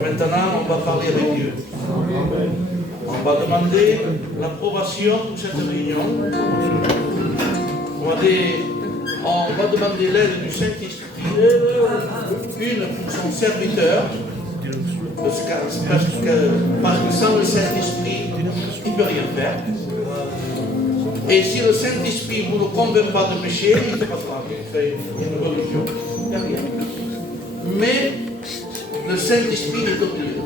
Maintenant, on va parler avec Dieu. On va demander l'approbation de cette réunion. On va demander l'aide du Saint-Esprit, une pour son serviteur, parce que sans le Saint-Esprit, il ne peut rien faire. Et si le Saint-Esprit ne vous convainc pas de péché, il ne se passera rien. C'est une religion. Il n'y a rien. Mais le Saint-Esprit est au milieu.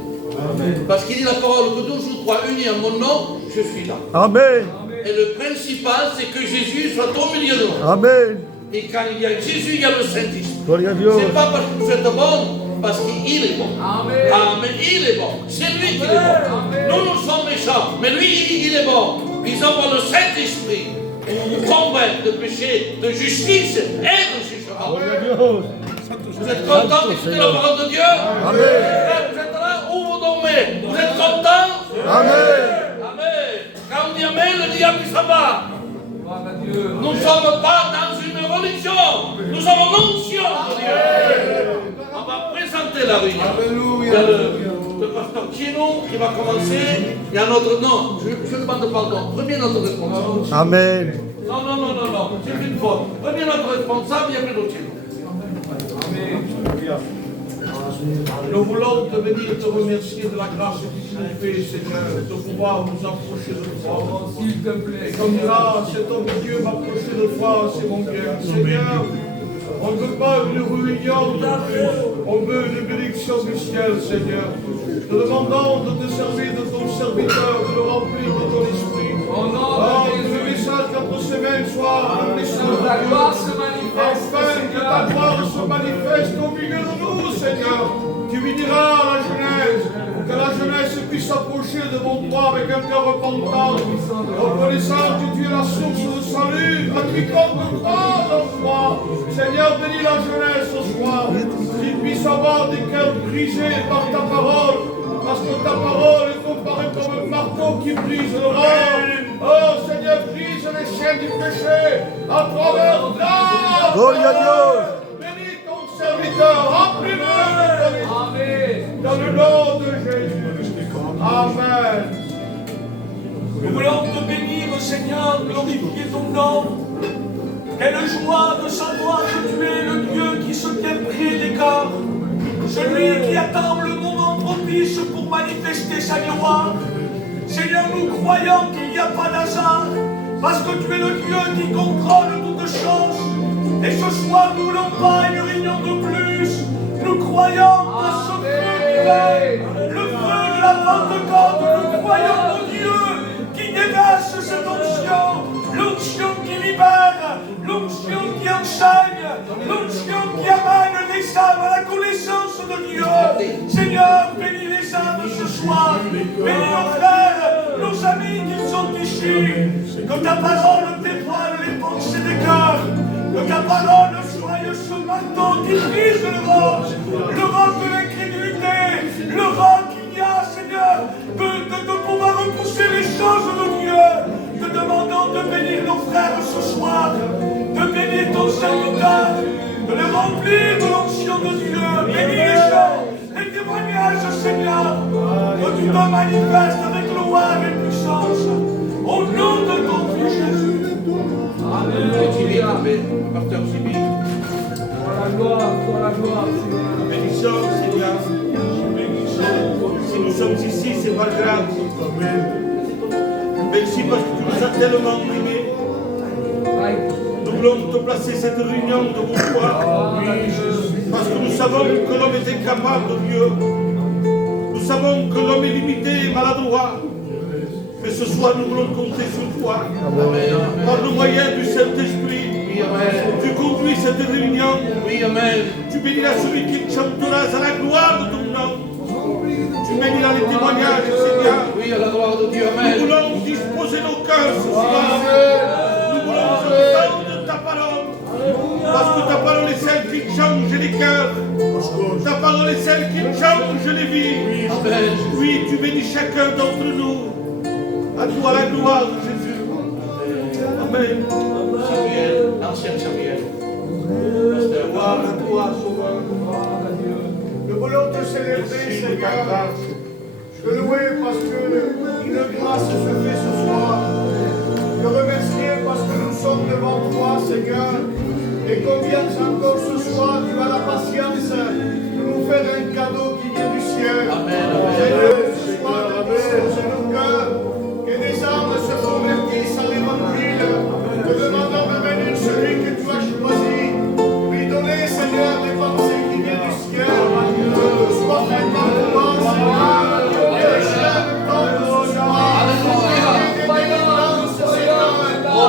Parce qu'il dit la parole que 12 ou 3 unis en mon nom, je suis là. Amen. Et le principal, c'est que Jésus soit au milieu de nous. Amen. Et quand il y a Jésus, il y a le Saint-Esprit. Gloria a Dios. C'est pas parce que vous êtes bon, parce qu'il est bon. Amen. Amen. Il est bon. C'est lui qui est bon. Amen. Nous sommes méchants, mais lui, il est bon. Ils ont le Saint-Esprit pour vous convaincre de péché, de justice et de jugement. Gloria a Dios. Vous êtes contents d'écouter la parole de Dieu? Amen. Vous êtes là où vous dormez? Vous êtes contents? Amen. Amen. Quand on dit Amen, le diable s'en va. Nous ne sommes pas dans une religion. Nous avons l'onction de Dieu. On va présenter la réunion. Il y a le pasteur Chino qui va commencer. Il y a notre... Non, je demande pardon. Prenez notre responsable. Amen. Non. C'est une faute. Prenez notre responsable, il n'y a plus d'autre Chino. Nous voulons te bénir, te remercier de la grâce que tu nous fais, Seigneur, de pouvoir nous approcher de toi. S'il te plaît. Et comme là, cet homme de Dieu m'approcher de toi, c'est mon cœur. Seigneur, on ne veut pas une réunion de plus, on veut une bénédiction du ciel, Seigneur. Te demandons de te servir de ton serviteur, de le remplir de ton esprit. Que le message de notre semaine soit un message de ta gloire se manifeste, afin que ta gloire se manifeste au milieu de nous, Seigneur. Tu béniras la jeunesse, pour que la jeunesse puisse s'approcher devant toi avec un cœur repentant, reconnaissant que tu es la source de salut, à quiconque croit en toi. Seigneur, bénis la jeunesse ce soir, qu'ils puissent avoir des cœurs brisés par ta parole, parce que ta parole est comparée comme un marteau qui brise le roi. Oh Seigneur, brise les chaînes du péché à travers ta Gloria a Dios. Bénis ton serviteur, remplis-le de ton esprit. Dans le nom de Jésus. Amen. Nous voulons te bénir, Seigneur, glorifier ton nom. Quelle joie de savoir que tu es le Dieu qui se tient près des corps, celui qui attend le moment propice pour manifester sa gloire. Seigneur, nous croyons qu'il n'y a pas d'hasard, parce que tu es le Dieu qui contrôle toutes choses. Et ce soir, nous ne voulons pas une réunion de plus. Nous croyons à ce feu divin, le feu de la Pentecôte. Nous croyons au Dieu qui déverse cette onction, l'onction qui libère, l'onction qui enseigne, l'onction qui amène les âmes à la connaissance de Dieu. Seigneur, bénis les âmes ce soir, bénis nos frères, nos amis qui sont ici, que ta parole dévoile les pensées des cœurs, que ta parole soit ce manteau qui brise le roc de l'incrédulité, le roc qu'il y a, Seigneur, de pouvoir repousser les choses de Dieu. Te demandons de bénir nos frères ce soir, de bénir ton serviteur, de le remplir de l'onction de Dieu. Bénis les gens, les témoignages, Seigneur, que tu te manifestes avec gloire et puissance. Au nom de ton Fils Jésus. Amen. Pasteur Sibi. Pour la gloire, Seigneur. Bénissons, Seigneur. Bénissons. Si nous sommes ici, c'est pas grave. Merci parce que tu nous as tellement aimés. Nous voulons te placer cette réunion de vos foi. Parce que nous savons que l'homme est incapable de Dieu. Nous savons que l'homme est limité et maladroit. Mais ce soir, nous voulons compter sur toi. Par le moyen du Saint-Esprit. Oui, amen. Tu conduis cette réunion. Oui, amen. Tu béniras celui qui chantera à la gloire de ton nom. Tu béniras les témoignages, Seigneur. Oui, à la gloire de Dieu, Nous amen. voulons disposer nos cœurs ce soir. Nous voulons entendre ta parole. Parce que ta parole est celle qui change les cœurs. Ta parole est celle qui change les vies. Amen. Oui, tu bénis chacun d'entre nous. À toi la gloire de Jésus. Amen. Samuel, l'ancien Samuel. Pasteur, Gloire à toi, Sauveur. Gloire à Dieu. Le voulons te célébrer, Seigneur. Te louer parce qu'une grâce se fait ce soir. Te remercier parce que nous sommes devant toi, Seigneur. Et combien encore ce soir tu as la patience de nous faire un cadeau qui vient du ciel. Seigneur, ce soir, nous dans nos cœurs, que des âmes se convertissent à l'évangile. Te demandons de venir celui que tu as choisi. Lui donner, Seigneur, des pensées qui viennent du ciel. Que tout soit fait par toi, Seigneur. Et les chaînes tombent ce soir. Et des délivrances, Seigneur. Nous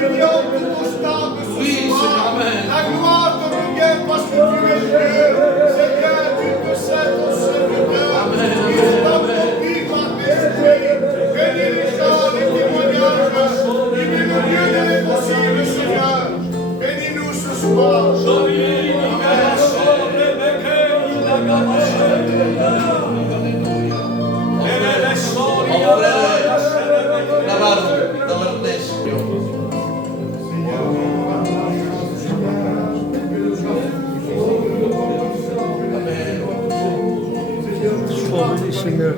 l'union de ton stade ce soir. La gloire te revient parce que tu es Dieu. Seigneur, tu te sais ton serviteur. Il est accompli par l'esprit. Bénis les gens, les témoignages. Il est le Dieu de l'impossible, Seigneur. Bénis-nous ce soir. Seigneur.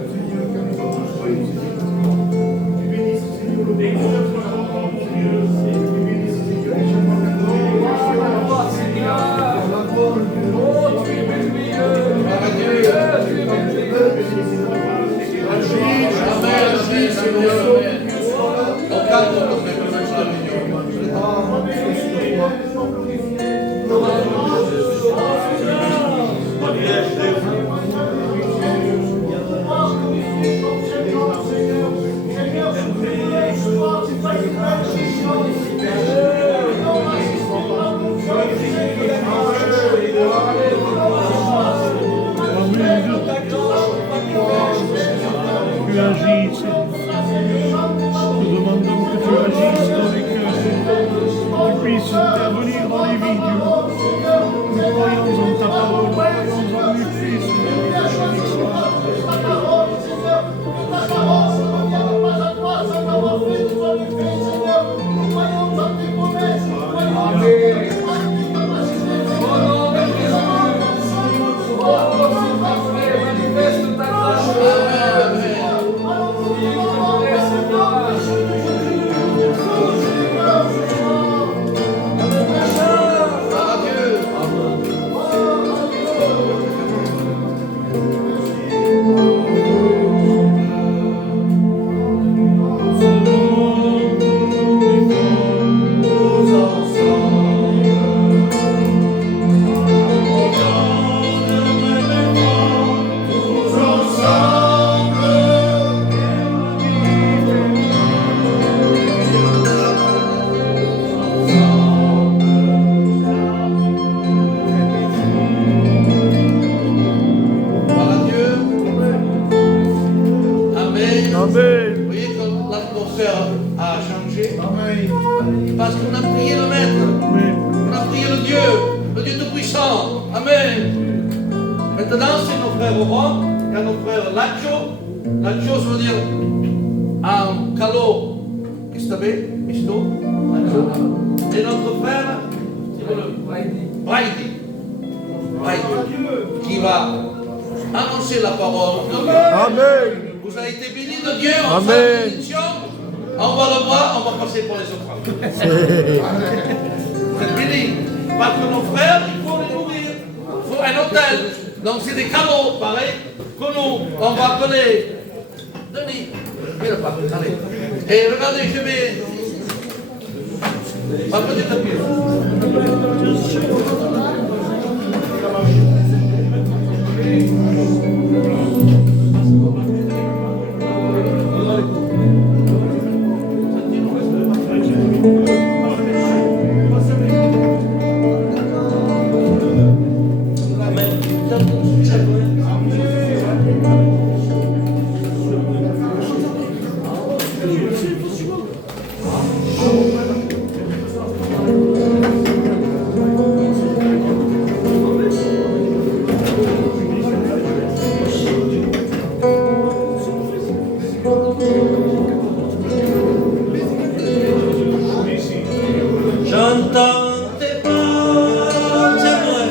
Tu agis, Seigneur. Nous demandons que tu agisses dans les cœurs, que tu puisses intervenir dans les vies, Dieu. Nous croyons en ta parole, nous croyons en lui, Fils, Parce qu'on a prié le Maître, on a prié le Dieu Tout-Puissant. Amen. Maintenant, c'est nos frères au vent, il y a nos frères Lacho. Lacho, ça veut dire un calo, istabé, isto. Et notre frère, Braidi, qui va annoncer la parole de Dieu. Amen. Vous avez été bénis de Dieu en fin de bénédiction. On va le voir, on va passer pour les offrandes. Vous êtes bénis. Parce que nos frères, il faut les nourrir. Il faut un hôtel. Donc c'est des cadeaux, pareil, que nous, on va donner. Denis, viens pas, allez. Et regardez, je vais. Ma petite pied. J'entends tes pas, j'aimerais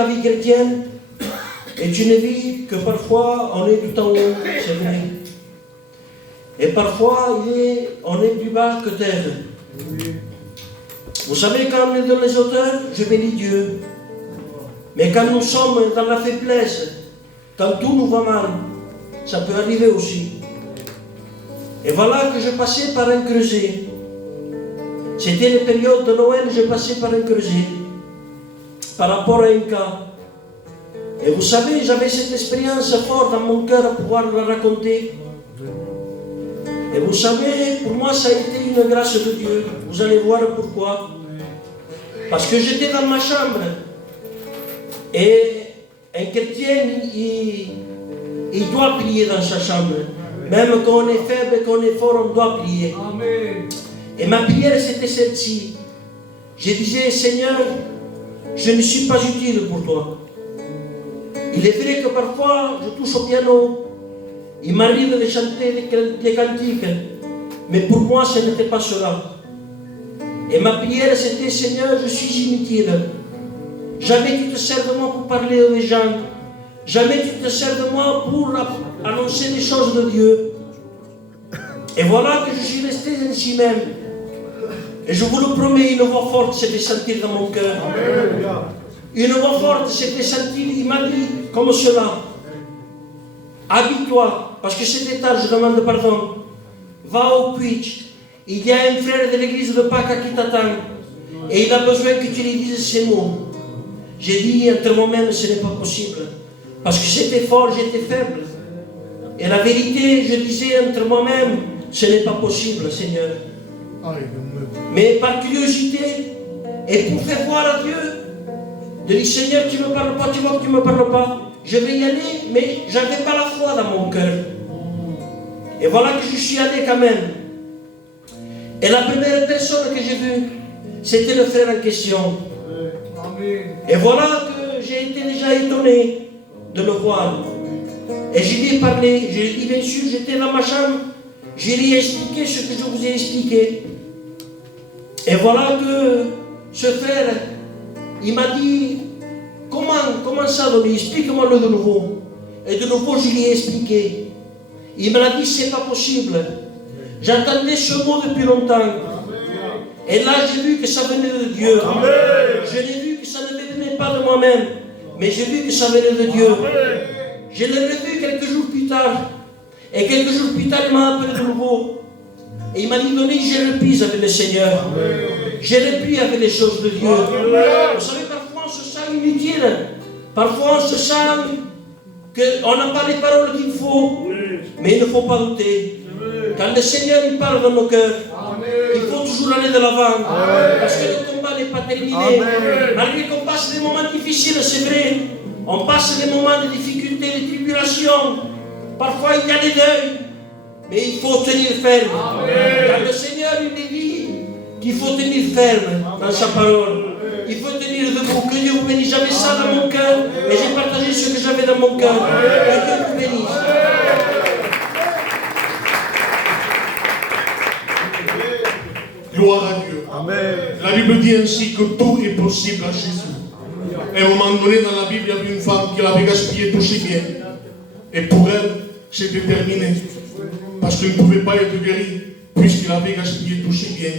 la vie chrétienne est une vie que parfois on est tout en haut, c'est vrai. Et parfois on est plus bas que terre. Vous savez, quand on est dans les hauteurs, je bénis Dieu. Mais quand nous sommes dans la faiblesse, quand tout nous va mal, ça peut arriver aussi. Et voilà que je passais par un creuset. C'était les périodes de Noël, je passais par un creuset. Par rapport à un cas. Et vous savez, j'avais cette expérience forte dans mon cœur à pouvoir la raconter. Et vous savez, pour moi, ça a été une grâce de Dieu. Vous allez voir pourquoi. Parce que j'étais dans ma chambre. Et un chrétien, il doit prier dans sa chambre. Même quand on est faible, quand on est fort, on doit prier. Amen. Et ma prière, c'était celle-ci. Je disais, Seigneur, je ne suis pas utile pour toi. Il est vrai que parfois, je touche au piano. Il m'arrive de chanter des cantiques. Mais pour moi, ce n'était pas cela. Et ma prière, c'était, Seigneur, je suis inutile. Jamais tu te sers de moi pour parler aux gens. Jamais tu te sers de moi pour annoncer les choses de Dieu. Et voilà que je suis resté ainsi même. Et je vous le promets, une voix forte s'était sentie dans mon cœur. Une voix forte s'était sentie, il m'a dit comme cela. Habille-toi, parce que cet état, je demande pardon. Va au Puig. Il y a un frère de l'église de Pâques qui t'attend. Et il a besoin que tu lui dises ces mots. J'ai dit entre moi-même, ce n'est pas possible. Parce que j'étais fort, j'étais faible. Et la vérité, je disais entre moi-même, ce n'est pas possible, Seigneur. Mais par curiosité, et pour faire voir à Dieu, de dire, Seigneur, tu ne me parles pas, tu vois que tu ne me parles pas. Je vais y aller, mais je n'avais pas la foi dans mon cœur. Et voilà que je suis allé quand même. Et la première personne que j'ai vue, c'était le frère en question. Et voilà que j'ai été déjà étonné de le voir. Et je lui ai parlé, je lui ai dit, bien sûr, j'étais dans ma chambre, je lui ai expliqué ce que je vous ai expliqué. Et voilà que ce frère, il m'a dit, comment ça, Denis, explique-moi-le de nouveau. Et de nouveau, je lui ai expliqué. Il me l'a dit, c'est pas possible. J'entendais ce mot depuis longtemps. Et là, j'ai vu que ça venait de Dieu. Je l'ai vu que ça ne venait pas de moi-même, mais j'ai vu que ça venait de Dieu. Je l'ai revu quelques jours plus tard. Et quelques jours plus tard, il m'a appelé de nouveau. Et il m'a dit, Denis, j'ai repris avec le Seigneur. J'ai repris avec les choses de Dieu. Vous savez, parfois on se sent inutile. Parfois on se sent qu'on n'a pas les paroles qu'il faut. Mais il ne faut pas douter. Quand le Seigneur il parle dans nos cœurs, il faut toujours aller de l'avant. Parce que le combat n'est pas terminé. Malgré qu'on passe des moments difficiles, c'est vrai. On passe des moments de difficulté, de tribulation. Parfois il y a des deuils. Mais il faut tenir ferme. Quand le Seigneur il dit qu'il faut tenir ferme dans sa parole. Il faut tenir debout. Que Dieu vous bénisse. J'avais ça dans mon cœur. Et j'ai partagé ce que j'avais dans mon cœur. Que Dieu vous bénisse. Gloire à Dieu. Amen. La Bible dit ainsi que tout est possible à Jésus. Et à un moment donné, dans la Bible, il y avait une femme qui avait gaspillé tout ses biens. Et pour elle, c'était terminé. Parce qu'il ne pouvait pas être guéri, puisqu'il avait gaspillé tous ses biens.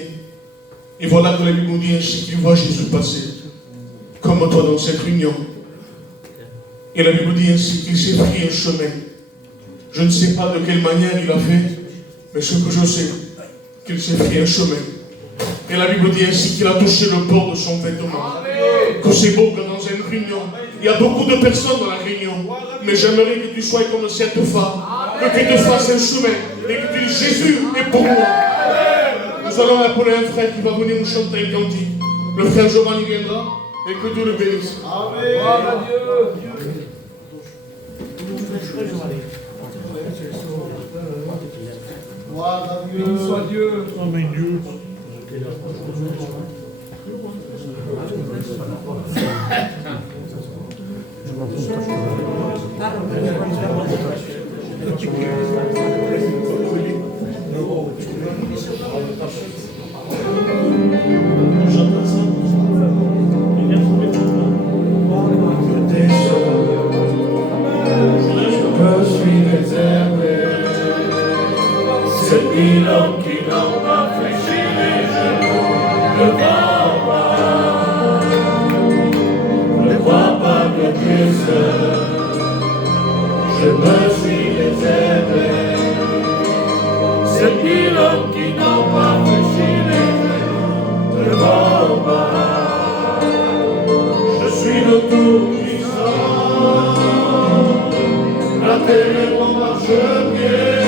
Et voilà que la Bible nous dit ainsi qu'il voit Jésus passer, comme toi dans cette réunion. Et la Bible dit ainsi qu'il s'est pris un chemin. Je ne sais pas de quelle manière il a fait, mais ce que je sais, qu'il s'est pris un chemin. Et la Bible dit ainsi qu'il a touché le bord de son vêtement. Que c'est beau que dans une réunion, il y a beaucoup de personnes dans la réunion. Mais j'aimerais que tu sois comme cette femme. Que tu te fasses un chemin. Et que tu dises, Jésus est pour moi. Nous allons appeler un frère qui va venir nous chanter un cantique. Le frère Giovanni viendra. Et que Dieu le bénisse. Amen. Gloire à Dieu. Béni soit Dieu. Amen, Dieu. J'entends ça. C'est ni l'homme qui n'a pas fléchi les genoux devant moi. Ne crois pas que tu es seul, je me suis réservé. C'est ni l'homme qui n'a pas fléchi les genoux devant moi. Je suis le tout-puissant, la terre est mon marchepied.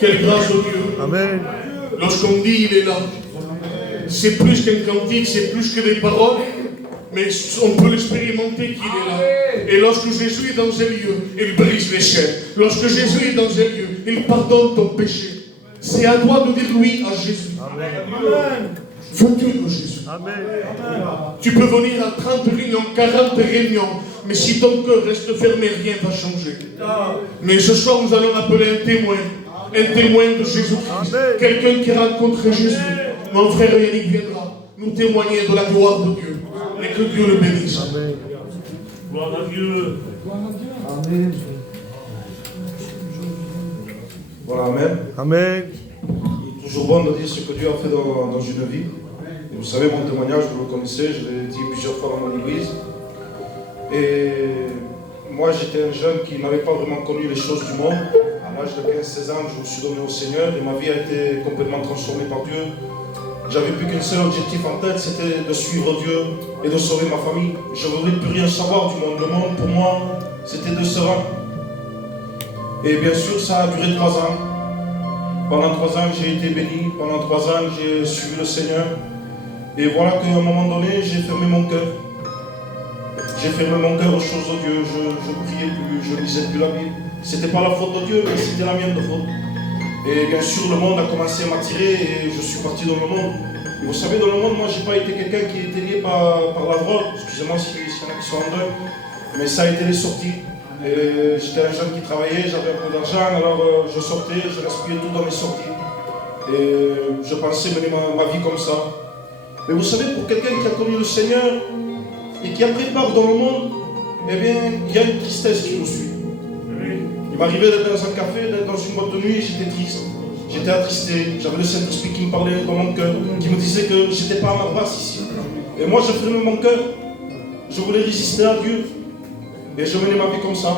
Quelle grâce au Dieu. Amen. Lorsqu'on dit il est là, c'est plus qu'un cantique, c'est plus que des paroles, mais on peut l'expérimenter qu'il est là. Et lorsque Jésus est dans un lieu, il brise les chaînes. Lorsque Jésus est dans un lieu, il pardonne ton péché. C'est à toi de dire oui à Jésus. Amen. Veux-tu de Jésus? Amen. Tu peux venir à 30 réunions, 40 réunions, mais si ton cœur reste fermé, rien ne va changer. Mais ce soir, nous allons appeler un témoin de Jésus-Christ. Quelqu'un qui a rencontré Jésus. Mon frère Yannick viendra nous témoigner de la gloire de Dieu. Et que Dieu le bénisse. Amen. Gloire à Dieu. Amen. Voilà, Amen. Amen. Il est toujours bon de dire ce que Dieu a fait dans une vie. Et vous savez, mon témoignage, vous le connaissez, je l'ai dit plusieurs fois dans mon église. Et moi, j'étais un jeune qui n'avait pas vraiment connu les choses du monde. à l'âge de 15-16 ans, je me suis donné au Seigneur et ma vie a été complètement transformée par Dieu. J'avais plus qu'un seul objectif en tête, c'était de suivre Dieu et de sauver ma famille. Je ne voulais plus rien savoir du monde. Le monde, pour moi, c'était de se rendre. Et bien sûr, ça a duré 3 ans. Pendant 3 ans, j'ai été béni. Pendant 3 ans, j'ai suivi le Seigneur. Et voilà qu'à un moment donné, j'ai fermé mon cœur. J'ai fermé mon cœur aux choses de Dieu. Je ne priais plus, je ne lisais plus la Bible. C'était pas la faute de Dieu, mais c'était la mienne de faute. Et bien sûr, le monde a commencé à m'attirer et je suis parti dans le monde. Et vous savez, dans le monde, moi, je n'ai pas été quelqu'un qui était lié par la drogue. Excusez-moi s'il y en a qui sont en deuil. Mais ça a été les sorties. J'étais un jeune qui travaillait, j'avais un peu d'argent, alors je sortais, je gaspillais tout dans mes sorties. Et je pensais mener ma vie comme ça. Mais vous savez, pour quelqu'un qui a connu le Seigneur et qui a pris part dans le monde, eh bien, il y a une tristesse qui nous suit. Il m'arrivait d'être dans un café, d'être dans une boîte de nuit, j'étais triste, j'étais attristé, j'avais le Saint-Esprit qui me parlait dans mon cœur, qui me disait que je n'étais pas à ma place ici. Et moi, je fermais mon cœur, je voulais résister à Dieu, et je menais ma vie comme ça.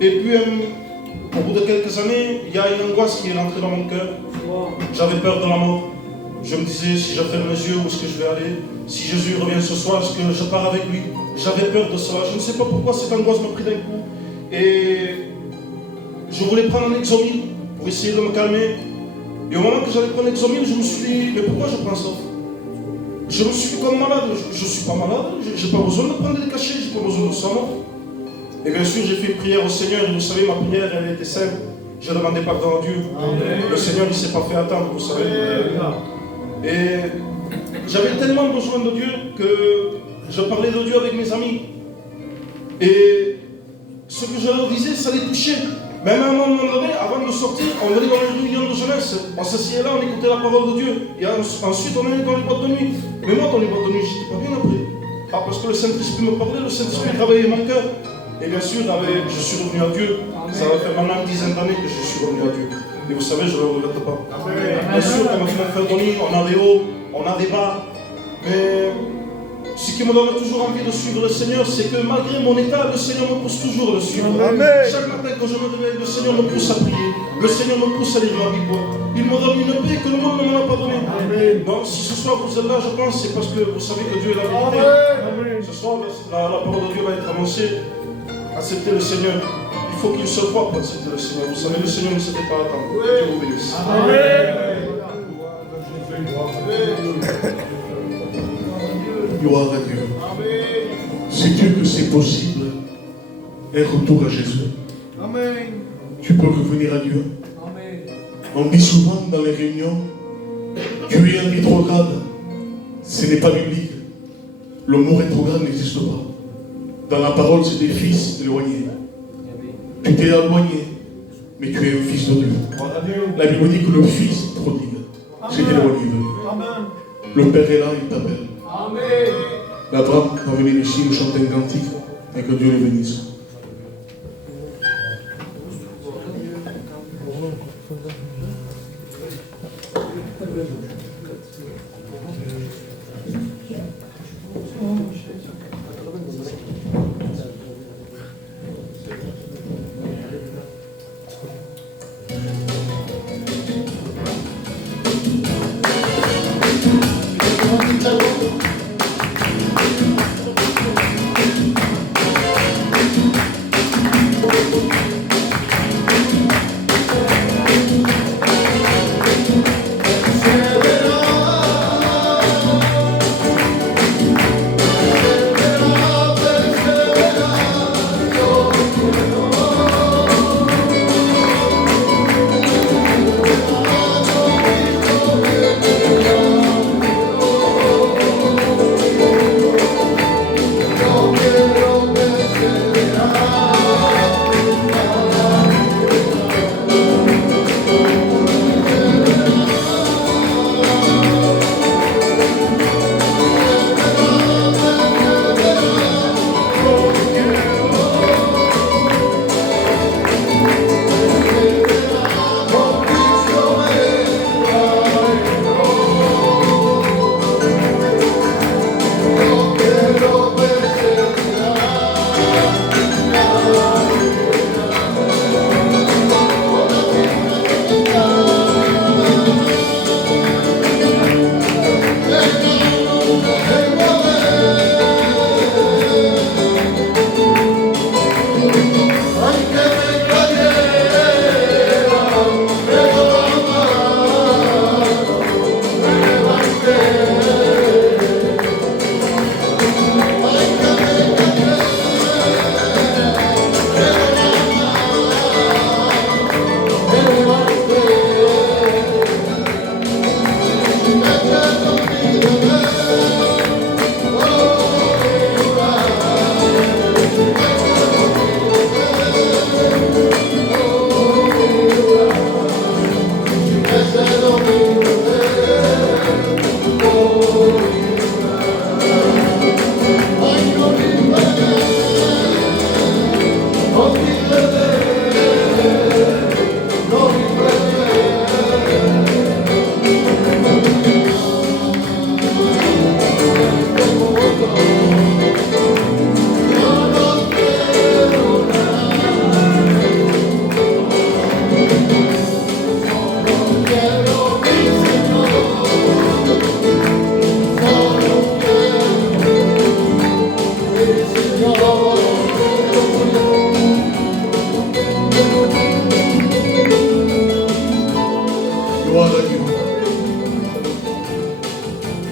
Et puis, au bout de quelques années, il y a une angoisse qui est rentrée dans mon cœur. J'avais peur de la mort. Je me disais, si je ferme les yeux, où est-ce que je vais aller? Si Jésus revient ce soir, est-ce que je pars avec lui? J'avais peur de cela. Je ne sais pas pourquoi cette angoisse m'a pris d'un coup. Et je voulais prendre un Exomil pour essayer de me calmer. Et au moment que j'allais prendre l'Exomil, je me suis dit, mais pourquoi je prends ça? Je me suis dit comme malade. Je ne suis pas malade. Je n'ai pas besoin de prendre des cachets. Je n'ai pas besoin de ça. Et bien sûr, j'ai fait une prière au Seigneur. Et vous savez, ma prière, elle était simple. Je demandais pardon à Dieu. Amen. Le Seigneur, il ne s'est pas fait attendre, vous savez. Et j'avais tellement besoin de Dieu que je parlais de Dieu avec mes amis. Et ce que je leur disais, ça les touchait. Même à un moment donné, avant de sortir, on allait dans les réunions de jeunesse. On s'asseyait là, on écoutait la parole de Dieu. Et ensuite, on allait dans les boîtes de nuit. Mais moi, dans les boîtes de nuit, je n'étais pas bien après. Ah, parce que le Saint-Esprit me parlait, le Saint-Esprit travaillait mon cœur. Et bien sûr, je suis revenu à Dieu. Ça va faire maintenant une dizaine d'années que je suis revenu à Dieu. Et vous savez, je ne le regrette pas. Bien sûr, comme mon frère Tony, on a des hauts, on a des bas. Mais ce qui me donne toujours envie de suivre le Seigneur, c'est que malgré mon état, le Seigneur me pousse toujours à le suivre. Amen. Chaque matin quand je me réveille, le Seigneur me pousse à prier. Le Seigneur me pousse à lire la Bible. Il me donne une paix que le monde ne m'en a pas donnée. Donc si ce soir vous êtes là, je pense, c'est parce que vous savez que Dieu est la vérité. Ce soir, la parole de Dieu va être annoncée. Acceptez le Seigneur. Il faut qu'il se voie pour accepter le Seigneur. Vous savez, le Seigneur ne s'était pas attendre. Dieu vous bénisse. Gloire à Dieu. Sais-tu que c'est possible un retour à Jésus? Amen. Tu peux revenir à Dieu. Amen. On dit souvent dans les réunions, tu es un rétrograde. Ce n'est pas biblique. Le mot rétrograde n'existe pas. Dans la parole, c'est des fils éloignés. Tu t'es éloigné, mais tu es un fils de Dieu. La Bible dit que le fils prodigue s'est éloigné de Dieu. Le Père est là, il t'appelle. L'Abraham va venir ici, nous chanter un cantique, et que Dieu le bénisse.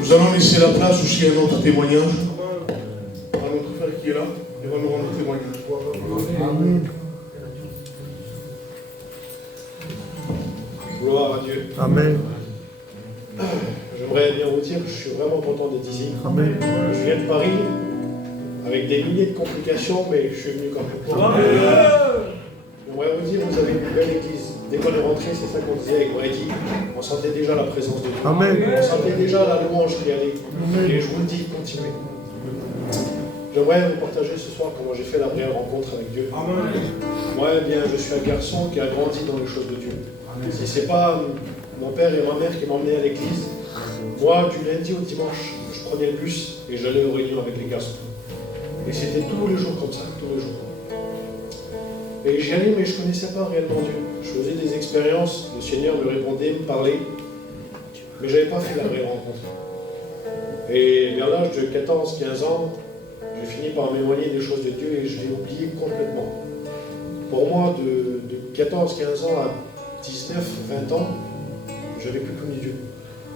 Nous allons laisser la place aussi à un autre témoignage. À notre frère qui est là, il va nous rendre témoignage. Amen. Gloire à Dieu. Amen. J'aimerais bien vous dire que je suis vraiment content d'être ici. Amen. Je viens de Paris avec des milliers de complications, mais je suis venu quand même. J'aimerais vous dire, vous avez une belle église. Dès qu'on est rentré, c'est ça qu'on disait avec Brady, on sentait déjà la présence de Dieu. Amen. On sentait déjà la louange qui allait. Et je vous le dis, continuez. J'aimerais vous partager ce soir comment j'ai fait la première rencontre avec Dieu. Moi, eh bien, je suis un garçon qui a grandi dans les choses de Dieu. Si ce n'est pas mon père et ma mère qui m'emmenaient à l'église, moi, du lundi au dimanche, je prenais le bus et j'allais aux réunions avec les garçons. Et c'était tous les jours comme ça, tous les jours. Et j'y allais, mais je ne connaissais pas réellement Dieu. Je faisais des expériences, le Seigneur me répondait, me parlait, mais je n'avais pas fait la vraie rencontre. Et vers l'âge de 14-15 ans, j'ai fini par m'éloigner des choses de Dieu et je l'ai oublié complètement. Pour moi, de 14-15 ans à 19-20 ans, je n'avais plus connu Dieu.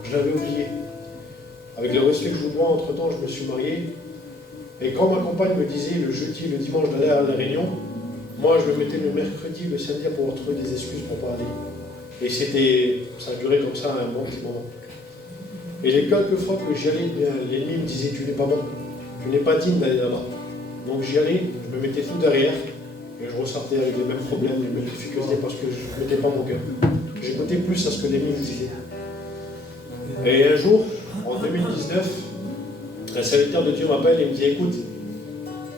Je l'avais oublié. Avec le respect que je vous dois, entre-temps, je me suis marié. Et quand ma compagne me disait le jeudi, le dimanche d'aller à la réunion, moi je me mettais le mercredi, le samedi pour trouver des excuses pour pas aller. Et ça a duré comme ça un bon petit moment. Et les quelques fois que j'y allais, l'ennemi me disait tu n'es pas bon, tu n'es pas digne d'aller là-bas. Donc j'y allais, je me mettais tout derrière, et je ressortais avec les mêmes problèmes, les mêmes difficultés parce que je ne mettais pas mon cœur. J'écoutais plus à ce que l'ennemi me disait. Et un jour, en 2019, un serviteur de Dieu m'appelle et me dit écoute,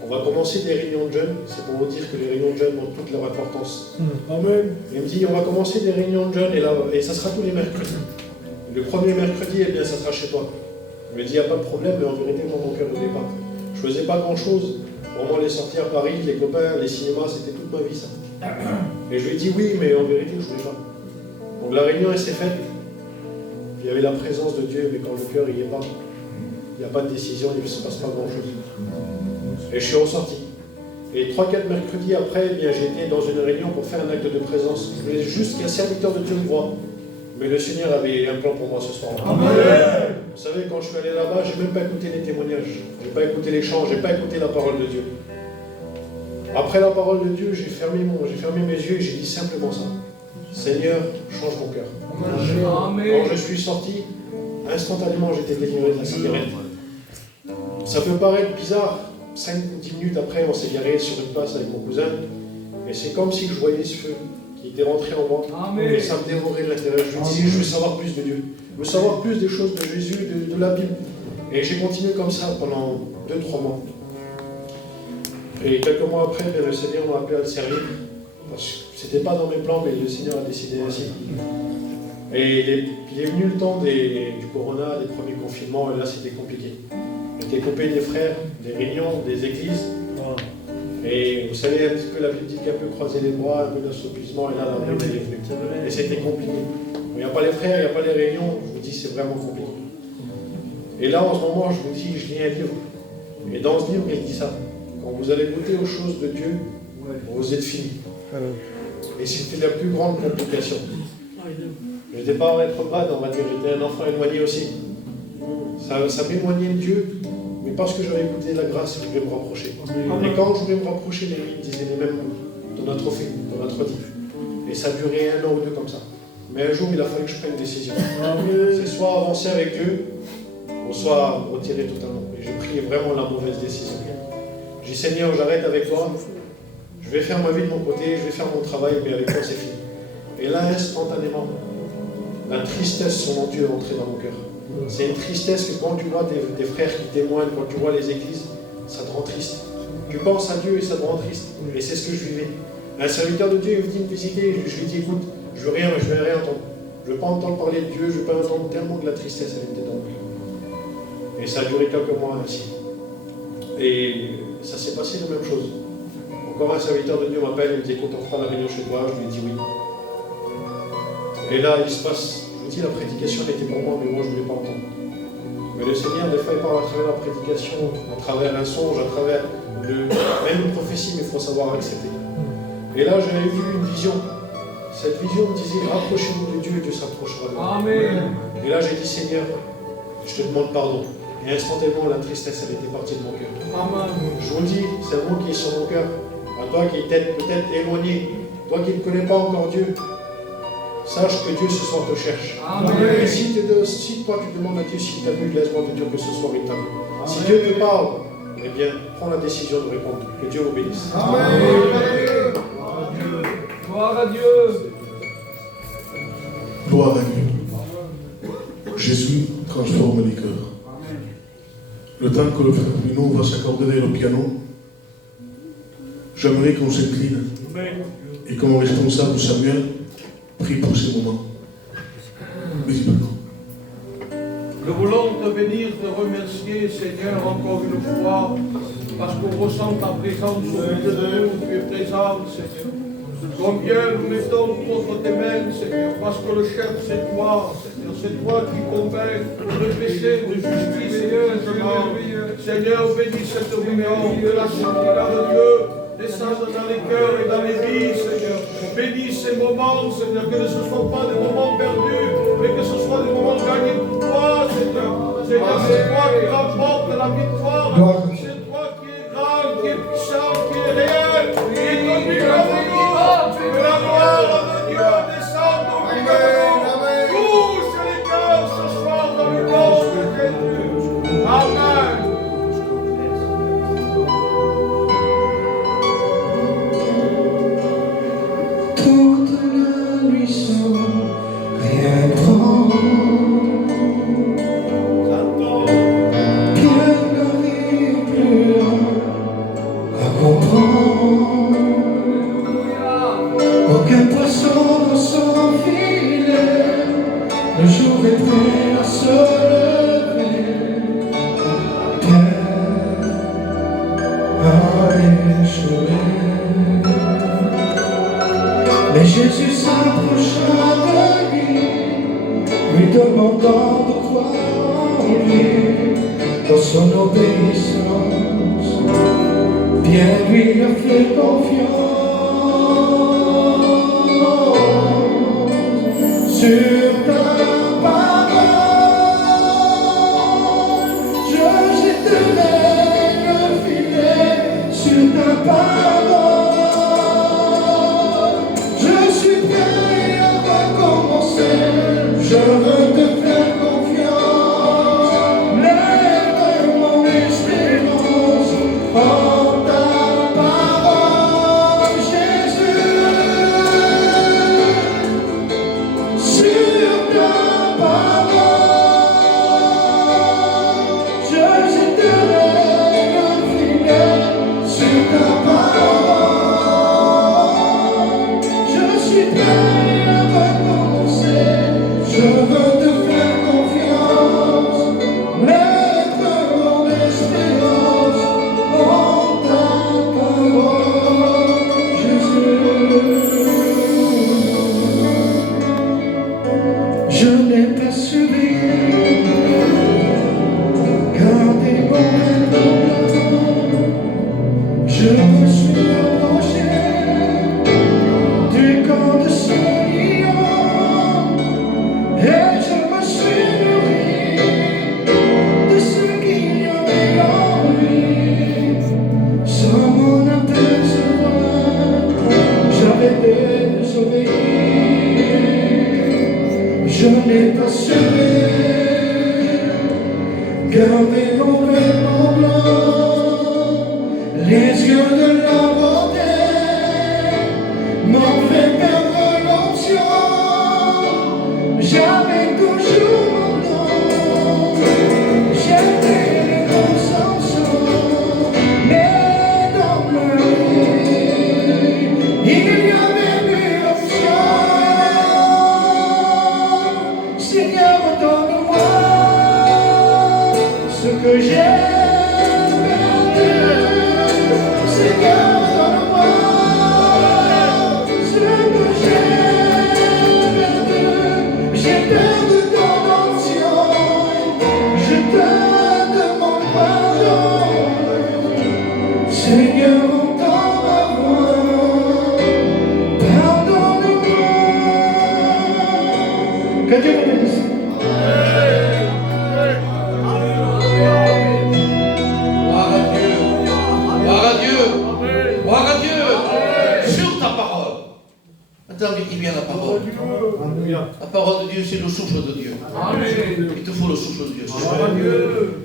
on va commencer des réunions de jeunes. C'est pour vous dire que les réunions de jeunes ont toute leur importance. Amen. Il me dit on va commencer des réunions de jeunes et ça sera tous les mercredis. Le premier mercredi, eh bien, ça sera chez toi. Il me dit il n'y a pas de problème, mais en vérité, moi, mon cœur ne voulait pas. Je ne faisais pas grand-chose. Vraiment, les sorties à Paris, les copains, les cinémas, c'était toute ma vie, ça. Et je lui ai dit oui, mais en vérité, je ne voulais pas. Donc la réunion, elle s'est faite. Il y avait la présence de Dieu, mais quand le cœur n'y est pas, il n'y a pas de décision, il ne se passe pas grand-chose. Et je suis ressorti. Et 3-4 mercredis après, eh bien, j'ai été dans une réunion pour faire un acte de présence. Je voulais juste qu'un serviteur de Dieu me voie. Mais le Seigneur avait un plan pour moi ce soir-là. Vous savez, quand je suis allé là-bas, je n'ai même pas écouté les témoignages. Je n'ai pas écouté les chants, je n'ai pas écouté la parole de Dieu. Après la parole de Dieu, j'ai fermé mes yeux et j'ai dit simplement ça. Seigneur, change mon cœur. Quand je suis sorti, instantanément, j'étais délivré de la cigarette. Ça peut paraître bizarre. 5 ou 10 minutes après, on s'est garé sur une place avec mon cousin. Et c'est comme si je voyais ce feu qui était rentré en moi. Et ça me dévorait de l'intérieur. Je me disais, je veux savoir plus de Dieu. Je veux savoir plus des choses de Jésus, de la Bible. Et j'ai continué comme ça pendant 2-3 mois. Et quelques mois après, le Seigneur m'a appelé à le servir. Parce que c'était pas dans mes plans, mais le Seigneur a décidé ainsi. Et il est venu le temps du corona, des premiers confinements, et là c'était compliqué. J'étais coupé des frères, des réunions, des églises. Et vous savez, un petit peu la Bible dit qu'un peu croiser les bras, un peu d'assouplissement, et là la ruine est venue. Et c'était compliqué. Il n'y a pas les frères, il n'y a pas les réunions, je vous dis, c'est vraiment compliqué. Et là, en ce moment, je vous dis, je lis un livre. Et dans ce livre, il dit ça. Quand vous allez goûter aux choses de Dieu, vous êtes finis. Et c'était la plus grande complication. Je n'étais pas rétrograde, on va dire, j'étais un enfant éloigné aussi. Ça m'éloignait de Dieu, mais parce que j'avais écouté la grâce, je voulais me rapprocher. Et quand je voulais me rapprocher, les lui disaient les mêmes mots. On a trop fait, on a trop dit. Et ça durait 1 an ou 2 comme ça. Mais un jour, il a fallu que je prenne une décision. C'est soit avancer avec Dieu, ou soit retirer totalement. Et j'ai pris vraiment la mauvaise décision. J'ai dit, Seigneur, j'arrête avec toi. Je vais faire ma vie de mon côté, je vais faire mon travail, mais avec toi, c'est fini. Et là, instantanément, la tristesse sur mon Dieu est entrée dans mon cœur. C'est une tristesse que quand tu vois des frères qui témoignent, quand tu vois les églises, ça te rend triste. tu penses à Dieu et ça te rend triste. Et c'est ce que je vivais. Un serviteur de Dieu, il vient me visiter, je lui dis, écoute, je veux rien entendre. Je ne veux pas entendre parler de Dieu, je ne veux pas entendre tellement de la tristesse, elle était dans le cœur. Et ça a duré quelques mois ainsi. Et ça s'est passé la même chose. Encore un serviteur de Dieu m'appelle, il me dit, écoute, on fera la réunion chez toi, je lui dis oui. Et là, il se passe, je vous dis, la prédication était pour moi, mais moi je ne voulais pas entendre. Mais le Seigneur, des fois, il parle à travers la prédication, à travers un songe, à travers même une prophétie, mais il faut savoir accepter. Et là, j'avais vu une vision. Cette vision me disait, rapprochez-vous de Dieu et Dieu s'approchera de vous. Amen. Et là, j'ai dit, Seigneur, je te demande pardon. Et instantanément, la tristesse, elle était partie de mon cœur. Amen. Je vous dis, c'est un mot qui est sur mon cœur. À toi qui es peut-être éloigné, toi qui ne connais pas encore Dieu, sache que Dieu ce soir te cherche. Amen. Et si toi tu demandes à Dieu s'il t'a vu, laisse-moi te dire que ce soir il t'a vu. Si Dieu te parle, eh bien, prends la décision de répondre. Que Dieu vous bénisse. Amen. Gloire à Dieu. Gloire à Dieu. Jésus transforme les cœurs. Le temps que le frère Bruno va s'accorder le piano, j'aimerais qu'on s'incline et comme responsable Samuel, prie pour ces moments. Visible. Nous voulons te bénir, te remercier, Seigneur, encore une fois, parce qu'on ressent ta présence au milieu de nous, tu es présent, Seigneur. Combien nous mettons contre tes mains, Seigneur, parce que le chef c'est toi, Seigneur, c'est toi qui convaincs de péché, de justice et de jugement. Seigneur, bénis cette réunion, que la lumière de Dieu descende dans les cœurs et dans les vies, Seigneur. Bénis ces moments, Seigneur, que ce ne soient pas des moments perdus, mais que ce soit des moments gagnés pour toi, Seigneur. Seigneur, c'est toi qui remporte la victoire. C'est toi qui es grand, qui est puissant, qui est réel, qui est connu avec nous. Que la gloire de Dieu descende au milieu de nous. Touche les cœurs ce soir dans le nom de Jésus. Amen. Toute la nuit sans rien prendre, Pierre n'arrive plus à comprendre. Aucun poisson dans son filet, le jour est prêt à se lever. Pierre a échoué. Mais Jésus s'approcha de lui demandant de croire en lui, dans son obéissance. Pierre lui a fait confiance. Sur ta parole, je jetterai le filet. Sur ta parole, je suis prêt à recommencer. Je veux te faire confiance. Mets mon espérance en ta parole, Jésus. Sur ta parole, je jetterai le filet. Sur ta parole, je suis prêt à recommencer. Je veux te faire confiance, mettre mon espérance en ta parole, Jésus. Je n'ai pas surveillé, gardé mon raisonnement. Je me suis approché du camp de ce lion et je me suis nourri de ce qu'il y avait en lui. Sans mon apercevoir, j'avais désobéi. Je n'ai pas surveillé, gardé mon vêtement blanc. Les yeux de la beauté m'ont fait perdre l'onction. J'avais toujours mon nom, j'étais le consensus. Mais il y a même une option. Seigneur, donne-moi ce que j'aime perdu. Seigneur, donne-moi ce que j'aime perdu. J'ai perdu ton onction, je te demande pardon. Seigneur, entends ma voix, pardonne-moi. Que Dieu vous bénisse. Gloire à Dieu. Gloire à Dieu. Gloire à Dieu. Sur ta parole. Attends, il vient la parole. La parole de Dieu, c'est le souffle de Dieu. Il te faut le souffle de Dieu.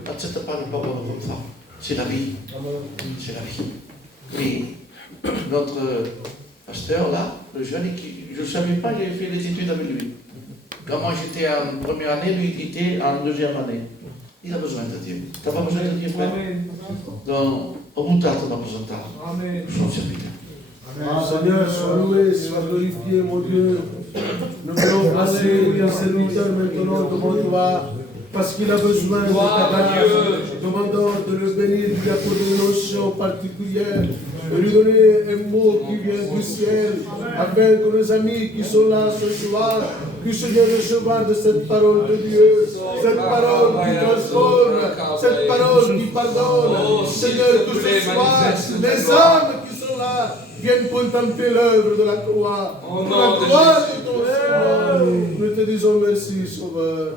N'accepte pas une parole comme ça. C'est la vie. C'est la vie. Mais notre pasteur là, le jeune, je ne savais pas, j'ai fait des études avec lui. Quand moi j'étais en première année, lui il était en deuxième année. Il a besoin de Dieu. Tu n'as pas besoin de Dieu, frère? Donc, au bout de ta besoin de ta. Son serviteur. Seigneur, sois loué, sois glorifié, mon Dieu. Nous voulons placer le serviteur maintenant devant toi, parce qu'il a besoin de ta grâce. Demandons de le bénir, de lui accorder une notion particulière, de lui donner un mot qui vient du ciel, afin que nos amis qui sont là ce soir puissent recevoir de cette parole de Dieu, cette parole qui transforme, cette parole qui pardonne. Seigneur, que ce soir, les âmes qui sont là viennent contempler l'œuvre de la croix. Pour la gloire de ton Sauveur, nous te disons merci, Sauveur.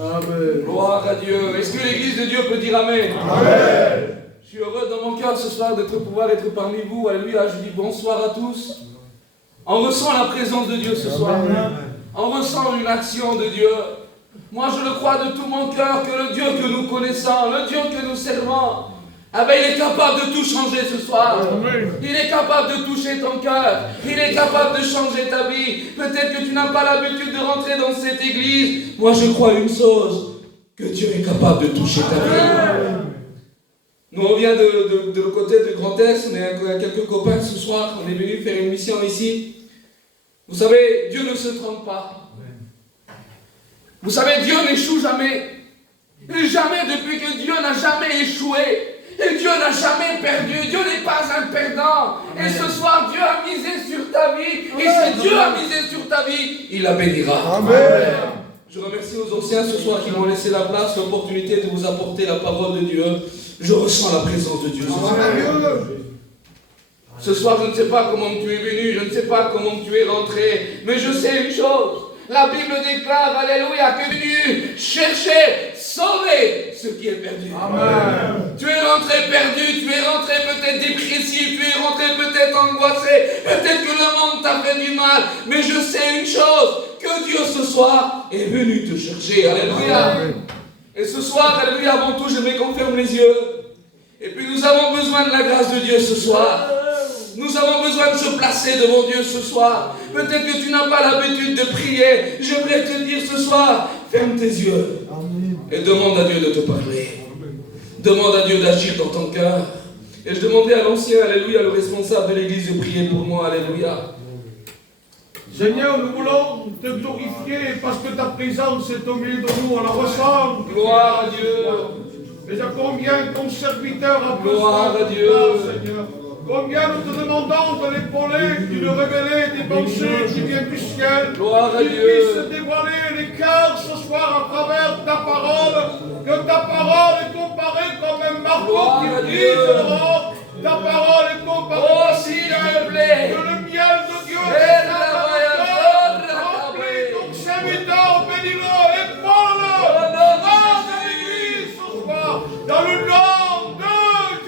Amen. Gloire à Dieu. Est-ce que l'Église de Dieu peut dire Amen? Amen. Je suis heureux dans mon cœur ce soir de pouvoir être parmi vous. Alléluia. Je dis bonsoir à tous. On ressent la présence de Dieu ce soir. On ressent une action de Dieu. Moi, je le crois de tout mon cœur que le Dieu que nous connaissons, le Dieu que nous servons, ah ben, il est capable de tout changer ce soir. Il est capable de toucher ton cœur. Il est capable de changer ta vie. Peut-être que tu n'as pas l'habitude de rentrer dans cette église. Moi, je crois une chose, que Dieu est capable de toucher ta vie. Nous, on vient de le côté de Grand Est. On est avec quelques copains ce soir. On est venu faire une mission ici. Vous savez, Dieu ne se trompe pas. Vous savez, Dieu n'échoue jamais. Jamais, depuis que Dieu n'a jamais échoué. Et Dieu n'a jamais perdu. Dieu n'est pas un perdant. Et ce soir, Dieu a misé sur ta vie. Et si Dieu a misé sur ta vie, il la bénira. Amen. Je remercie aux anciens ce soir qui m'ont laissé la place, l'opportunité de vous apporter la parole de Dieu. Je ressens la présence de Dieu. Ce soir, je ne sais pas comment tu es venu, je ne sais pas comment tu es rentré, mais je sais une chose. La Bible déclare, alléluia, que venu chercher, sauver ce qui est perdu. Amen. Tu es rentré perdu, tu es rentré peut-être dépressif, tu es rentré peut-être angoissé, peut-être que le monde t'a fait du mal, mais je sais une chose, que Dieu ce soir est venu te chercher. Alléluia. Amen. Et ce soir, alléluia, avant tout, j'aimerais qu'on ferme les yeux. Et puis nous avons besoin de la grâce de Dieu ce soir. Nous avons besoin de se placer devant Dieu ce soir. Peut-être que tu n'as pas l'habitude de prier. J'aimerais te dire ce soir, ferme tes yeux et demande à Dieu de te parler. Demande à Dieu d'agir dans ton cœur. Et je demandais à l'ancien, alléluia, le responsable de l'église de prier pour moi, alléluia. Seigneur, nous voulons te glorifier parce que ta présence est au milieu de nous, on la ressent. Gloire à Dieu. Mais à combien ton serviteur a besoin Gloire à Dieu. Seigneur. Combien nous te demandons de l'épauler, de nous révéler des pensées qui viennent du ciel. Gloire à Qu'il Dieu. puisse dévoiler les cœurs ce soir à travers ta parole. Que ta parole est comparée comme un marteau qui brise le roc. Ta parole est comparée Oh, au s'il ciel. te plaît. Que le miel de Dieu remplit ton serviteur, bénis-le, épaule-le. Dans l'église ce soir, dans le nom de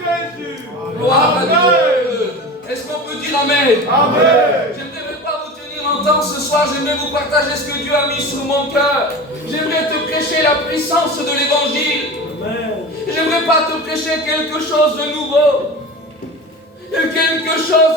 Jésus. Gloire à Dieu. Est-ce qu'on peut dire Amen? Amen. Je ne devrais pas vous tenir longtemps ce soir. J'aimerais vous partager ce que Dieu a mis sur mon cœur. J'aimerais te prêcher la puissance de l'évangile. J'aimerais pas te prêcher quelque chose de nouveau. Quelque chose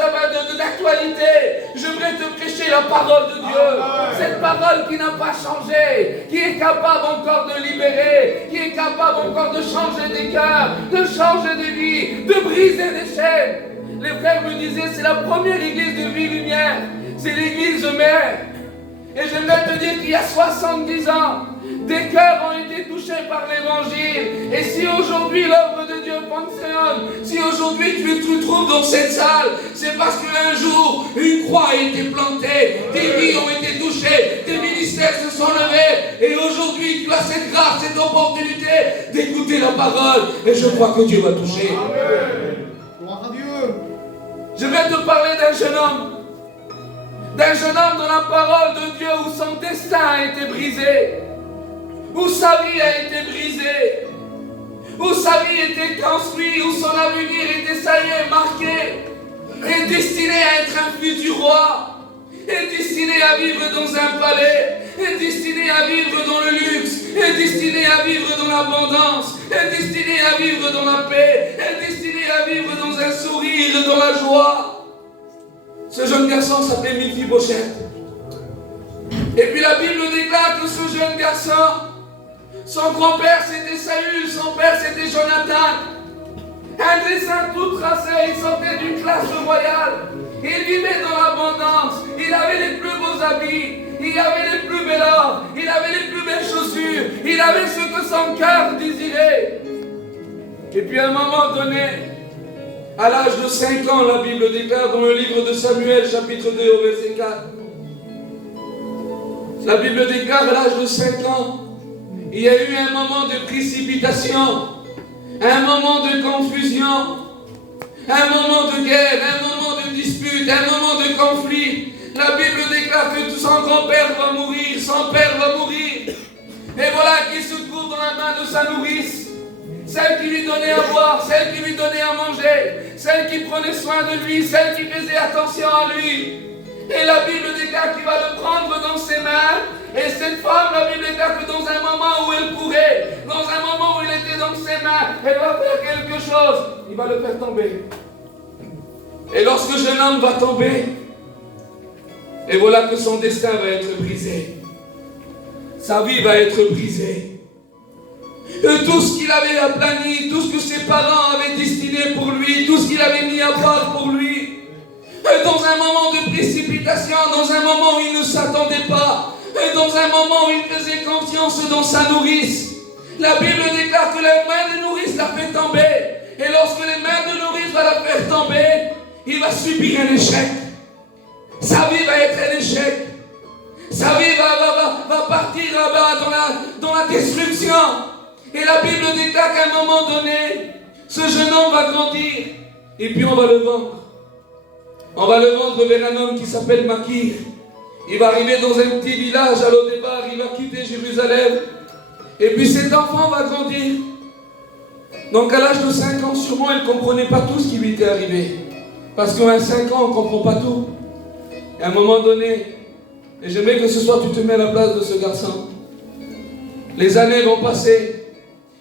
d'actualité. J'aimerais te prêcher la parole de Dieu. Amen. Cette parole qui n'a pas changé, qui est capable encore de libérer, qui est capable encore de changer des cœurs, de changer des vies, de briser des chaînes. Les frères me disaient, c'est la première église de Vie Lumière c'est l'église mère. Et j'aimerais te dire qu'il y a 70 ans, des cœurs ont été touchés par l'évangile. Et si aujourd'hui l'œuvre de Dieu fonctionne, si aujourd'hui tu te trouves dans cette salle, c'est parce qu'un jour, une croix a été plantée, des vies ont été touchées, des ministères se sont levés. Et aujourd'hui, tu as cette grâce, cette opportunité d'écouter la parole. Et je crois que Dieu va toucher. Gloire à Dieu. Je vais te parler d'un jeune homme. D'un jeune homme dans la parole de Dieu où son destin a été brisé, où sa vie a été brisée, où sa vie était construite, où son avenir était, ça y est, marqué, et destiné à être un futur roi, et destiné à vivre dans un palais, et destiné à vivre dans le luxe, et destiné à vivre dans l'abondance, et destiné à vivre dans la paix, et destiné à vivre dans un sourire, dans la joie. Ce jeune garçon s'appelait Mephibosheth. Et puis la Bible déclare que ce jeune garçon, son grand-père c'était Saül, son père c'était Jonathan. Un dessin tout tracé, il sortait d'une classe royale. Il vivait dans l'abondance, il avait les plus beaux habits, il avait les plus belles or, il avait les plus belles chaussures, il avait ce que son cœur désirait. Et puis à un moment donné, à l'âge de 5 ans, la Bible déclare dans le livre de Samuel, chapitre 2, au verset 4. La Bible déclare à l'âge de 5 ans, il y a eu un moment de précipitation, un moment de confusion, un moment de guerre, un moment de dispute, un moment de conflit. La Bible déclare que son grand-père va mourir, son père va mourir. Et voilà qu'il se trouve dans la main de sa nourrice. Celle qui lui donnait à boire, celle qui lui donnait à manger, celle qui prenait soin de lui, celle qui faisait attention à lui. Et la Bible déclare qu'il va le prendre dans ses mains. Et cette femme, la Bible déclare que dans un moment où elle pourrait, dans un moment où il était dans ses mains, elle va faire quelque chose. Il va le faire tomber. Et lorsque le jeune homme va tomber, et voilà que son destin va être brisé. Sa vie va être brisée. Et tout ce qu'il avait aplani, tout ce que ses parents avaient destiné pour lui, tout ce qu'il avait mis à part pour lui, et dans un moment de précipitation, dans un moment où il ne s'attendait pas, et dans un moment où il faisait confiance dans sa nourrice, la Bible déclare que la main de nourrice l'a fait tomber. Et lorsque les mains de nourrice vont la faire tomber, il va subir un échec. Sa vie va être un échec. Sa vie va partir dans la destruction. Et la Bible déclare qu'à un moment donné, ce jeune homme va grandir. Et puis on va le vendre. On va le vendre vers un homme qui s'appelle Makir. Il va arriver dans un petit village à Lo-Débar. Il va quitter Jérusalem. Et puis cet enfant va grandir. Donc à l'âge de 5 ans, sûrement, il ne comprenait pas tout ce qui lui était arrivé. Parce qu'à 5 ans, on ne comprend pas tout. Et à un moment donné, et j'aimerais que ce soir tu te mets à la place de ce garçon. Les années vont passer.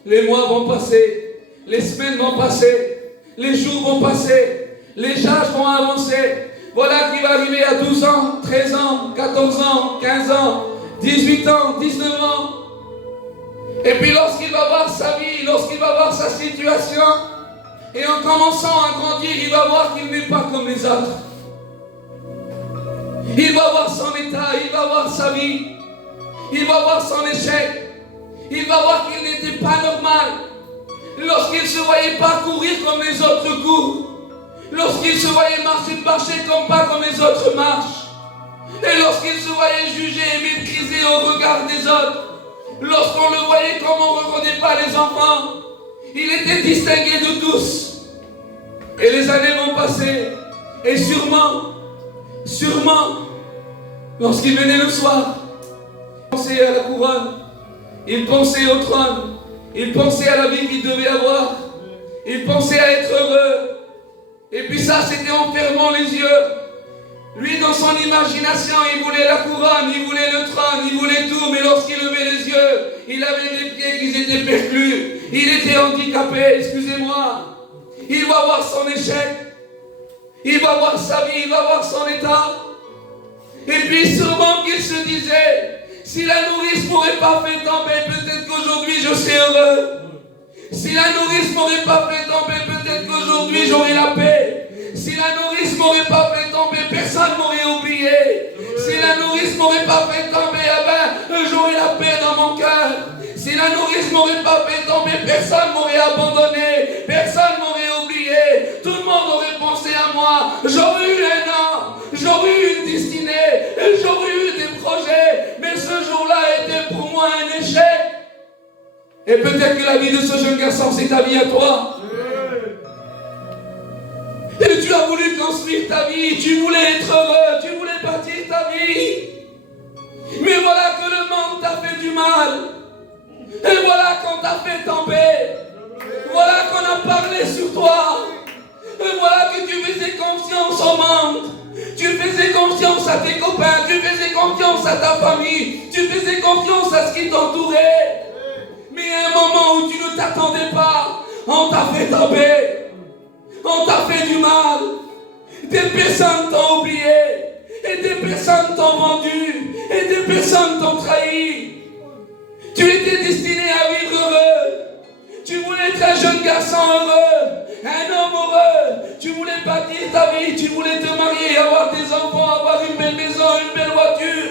Les mois vont passer, les semaines vont passer, les jours vont passer, les âges vont avancer. Voilà qu'il va arriver à 12 ans, 13 ans, 14 ans, 15 ans, 18 ans, 19 ans. Et puis lorsqu'il va voir sa vie, lorsqu'il va voir sa situation, et en commençant à grandir, il va voir qu'il n'est pas comme les autres. Il va voir son état, il va voir sa vie, il va voir son échec. Il va voir qu'il n'était pas normal. Lorsqu'il ne se voyait pas courir comme les autres courent. Lorsqu'il se voyait marcher pas comme les autres marchent. Et lorsqu'il se voyait jugé et méprisé au regard des autres. Lorsqu'on le voyait comme on ne reconnaît pas les enfants. Il était distingué de tous. Et les années vont passer. Et sûrement, lorsqu'il venait le soir, il pensait à la couronne. Il pensait au trône, il pensait à la vie qu'il devait avoir, il pensait à être heureux. Et puis ça, c'était en fermant les yeux. Lui, dans son imagination, il voulait la couronne, il voulait le trône, il voulait tout. Mais lorsqu'il levait les yeux, il avait des pieds qui étaient perclus. Il était handicapé, excusez-moi. Il va voir son échec, il va voir sa vie, il va voir son état. Et puis sûrement qu'il se disait, si la nourrice m'aurait pas fait tomber, peut-être qu'aujourd'hui je serais heureux. Si la nourrice m'aurait pas fait tomber, peut-être qu'aujourd'hui j'aurais la paix. Si la nourrice m'aurait pas fait tomber, personne m'aurait oublié. m'aurait pas fait tomber, j'aurais la paix dans mon cœur. Si la nourrice m'aurait pas fait tomber, personne m'aurait abandonné, personne m'aurait oublié, tout le monde aurait pensé à moi. J'aurais eu un an, j'aurais eu une destinée, j'aurais eu des projets, mais ce jour-là était pour moi un échec. Et peut-être que la vie de ce jeune garçon, c'est ta vie à toi. Et tu as voulu construire ta vie, tu voulais être heureux, tu voulais bâtir ta vie. Mais voilà que le monde t'a fait du mal. Et voilà qu'on t'a fait tomber. Voilà qu'on a parlé sur toi. Et voilà que tu faisais confiance au monde. Tu faisais confiance à tes copains, tu faisais confiance à ta famille, tu faisais confiance à ce qui t'entourait. Mais à un moment où tu ne t'attendais pas, on t'a fait tomber. On t'a fait du mal. Des personnes t'ont oublié. Et des personnes t'ont vendu. Et des personnes t'ont trahi. Tu étais destiné à vivre heureux. Tu voulais être un jeune garçon heureux. Un homme heureux. Tu voulais bâtir ta vie. Tu voulais te marier, avoir des enfants, avoir une belle maison, une belle voiture.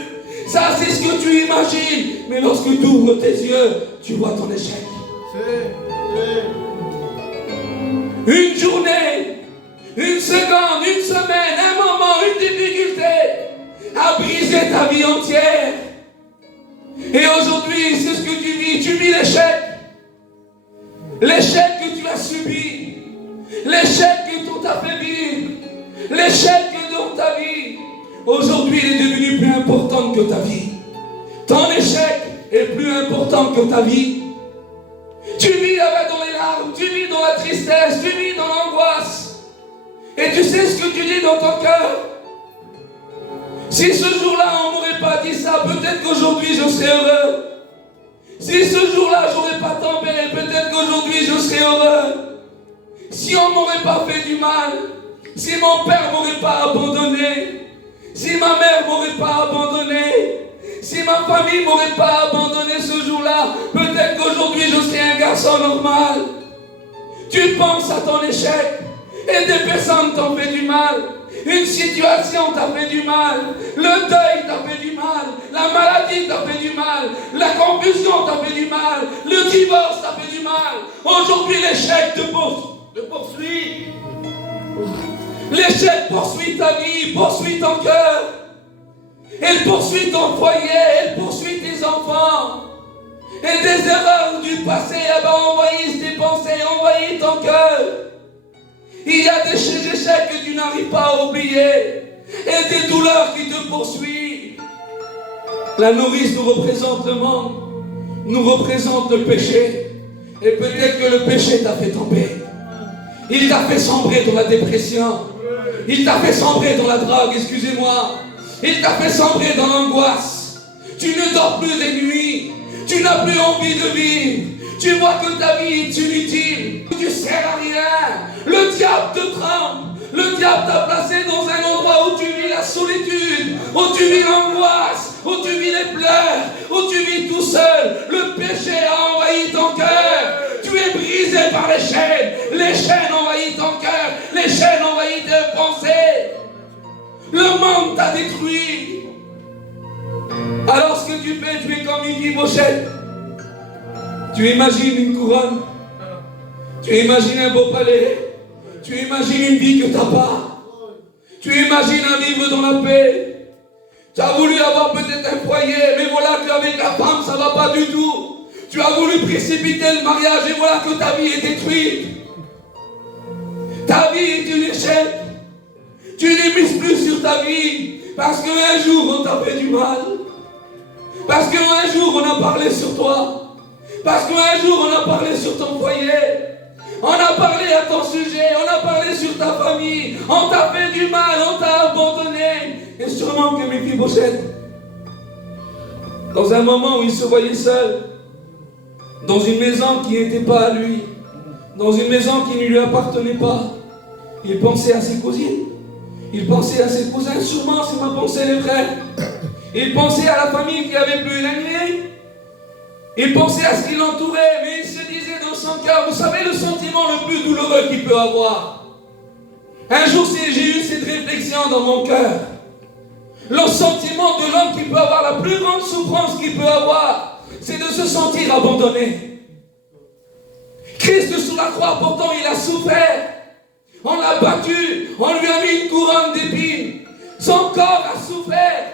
Ça, c'est ce que tu imagines. Mais lorsque tu ouvres tes yeux, tu vois ton échec. Une journée, une seconde, une semaine, un moment, une difficulté a brisé ta vie entière. Et aujourd'hui, c'est ce que tu vis l'échec. L'échec que tu as subi, l'échec que tout t'a fait vivre, l'échec dans ta vie. Aujourd'hui, il est devenu plus important que ta vie. Ton échec est plus important que ta vie. Tu vis dans les larmes, tu vis dans la tristesse, tu vis dans l'angoisse. Et tu sais ce que tu dis dans ton cœur. Si ce jour-là, on ne m'aurait pas dit ça, peut-être qu'aujourd'hui, je serais heureux. Si ce jour-là, je n'aurais pas tombé, peut-être qu'aujourd'hui, je serais heureux. Si on ne m'aurait pas fait du mal, si mon père ne m'aurait pas abandonné, si ma mère ne m'aurait pas abandonné, si ma famille ne m'aurait pas abandonné ce jour-là, peut-être qu'aujourd'hui je serais un garçon normal. Tu penses à ton échec et des personnes t'ont fait du mal. Une situation t'a fait du mal. Le deuil t'a fait du mal. La maladie t'a fait du mal. La confusion t'a fait du mal. Le divorce t'a fait du mal. Aujourd'hui l'échec te poursuit. L'échec poursuit ta vie, poursuit ton cœur. Elle poursuit ton foyer, elle poursuit tes enfants. Et des erreurs du passé envahissent tes pensées, envahissent ton cœur. Il y a des échecs que tu n'arrives pas à oublier. Et des douleurs qui te poursuivent. La nourrice nous représente le monde, nous représente le péché. Et peut-être que le péché t'a fait tomber. Il t'a fait sombrer dans la dépression. Il t'a fait sombrer dans la drogue, excusez-moi. Il t'a fait sombrer dans l'angoisse. Tu ne dors plus des nuits. Tu n'as plus envie de vivre. Tu vois que ta vie est inutile. Tu ne sers à rien. Le diable te trempe. Le diable t'a placé dans un endroit où tu vis la solitude, où tu vis l'angoisse, où tu vis les pleurs, où tu vis tout seul. Le péché a envahi ton cœur. Tu es brisé par les chaînes. Les chaînes envahissent ton cœur. Les chaînes envahissent tes pensées. Le monde t'a détruit. Alors ce que tu fais, tu es comme une Mephibosheth. Tu imagines une couronne. Tu imagines un beau palais. Tu imagines une vie que tu n'as pas. Tu imagines un vivre dans la paix. Tu as voulu avoir peut-être un foyer, mais voilà qu'avec la femme, ça ne va pas du tout. Tu as voulu précipiter le mariage et voilà que ta vie est détruite. Ta vie est un échec. Tu ne mises plus sur ta vie parce qu'un jour on t'a fait du mal. Parce qu'un jour on a parlé sur toi. Parce qu'un jour on a parlé sur ton foyer. On a parlé à ton sujet, on a parlé sur ta famille, on t'a fait du mal, on t'a abandonné. Et sûrement que Mephibosheth, dans un moment où il se voyait seul, dans une maison qui n'était pas à lui, dans une maison qui ne lui appartenait pas, il pensait à ses cousines, il pensait à ses cousins, sûrement c'est ma pensée les frères. Il pensait à la famille qui avait plus l'année. Il pensait à ce qui l'entourait, mais il se disait dans son cœur, vous savez le sentiment le plus douloureux qu'il peut avoir. Un jour, j'ai eu cette réflexion dans mon cœur. Le sentiment de l'homme qui peut avoir la plus grande souffrance qu'il peut avoir, c'est de se sentir abandonné. Christ sur la croix, pourtant il a souffert. On l'a battu, on lui a mis une couronne d'épines. Son corps a souffert.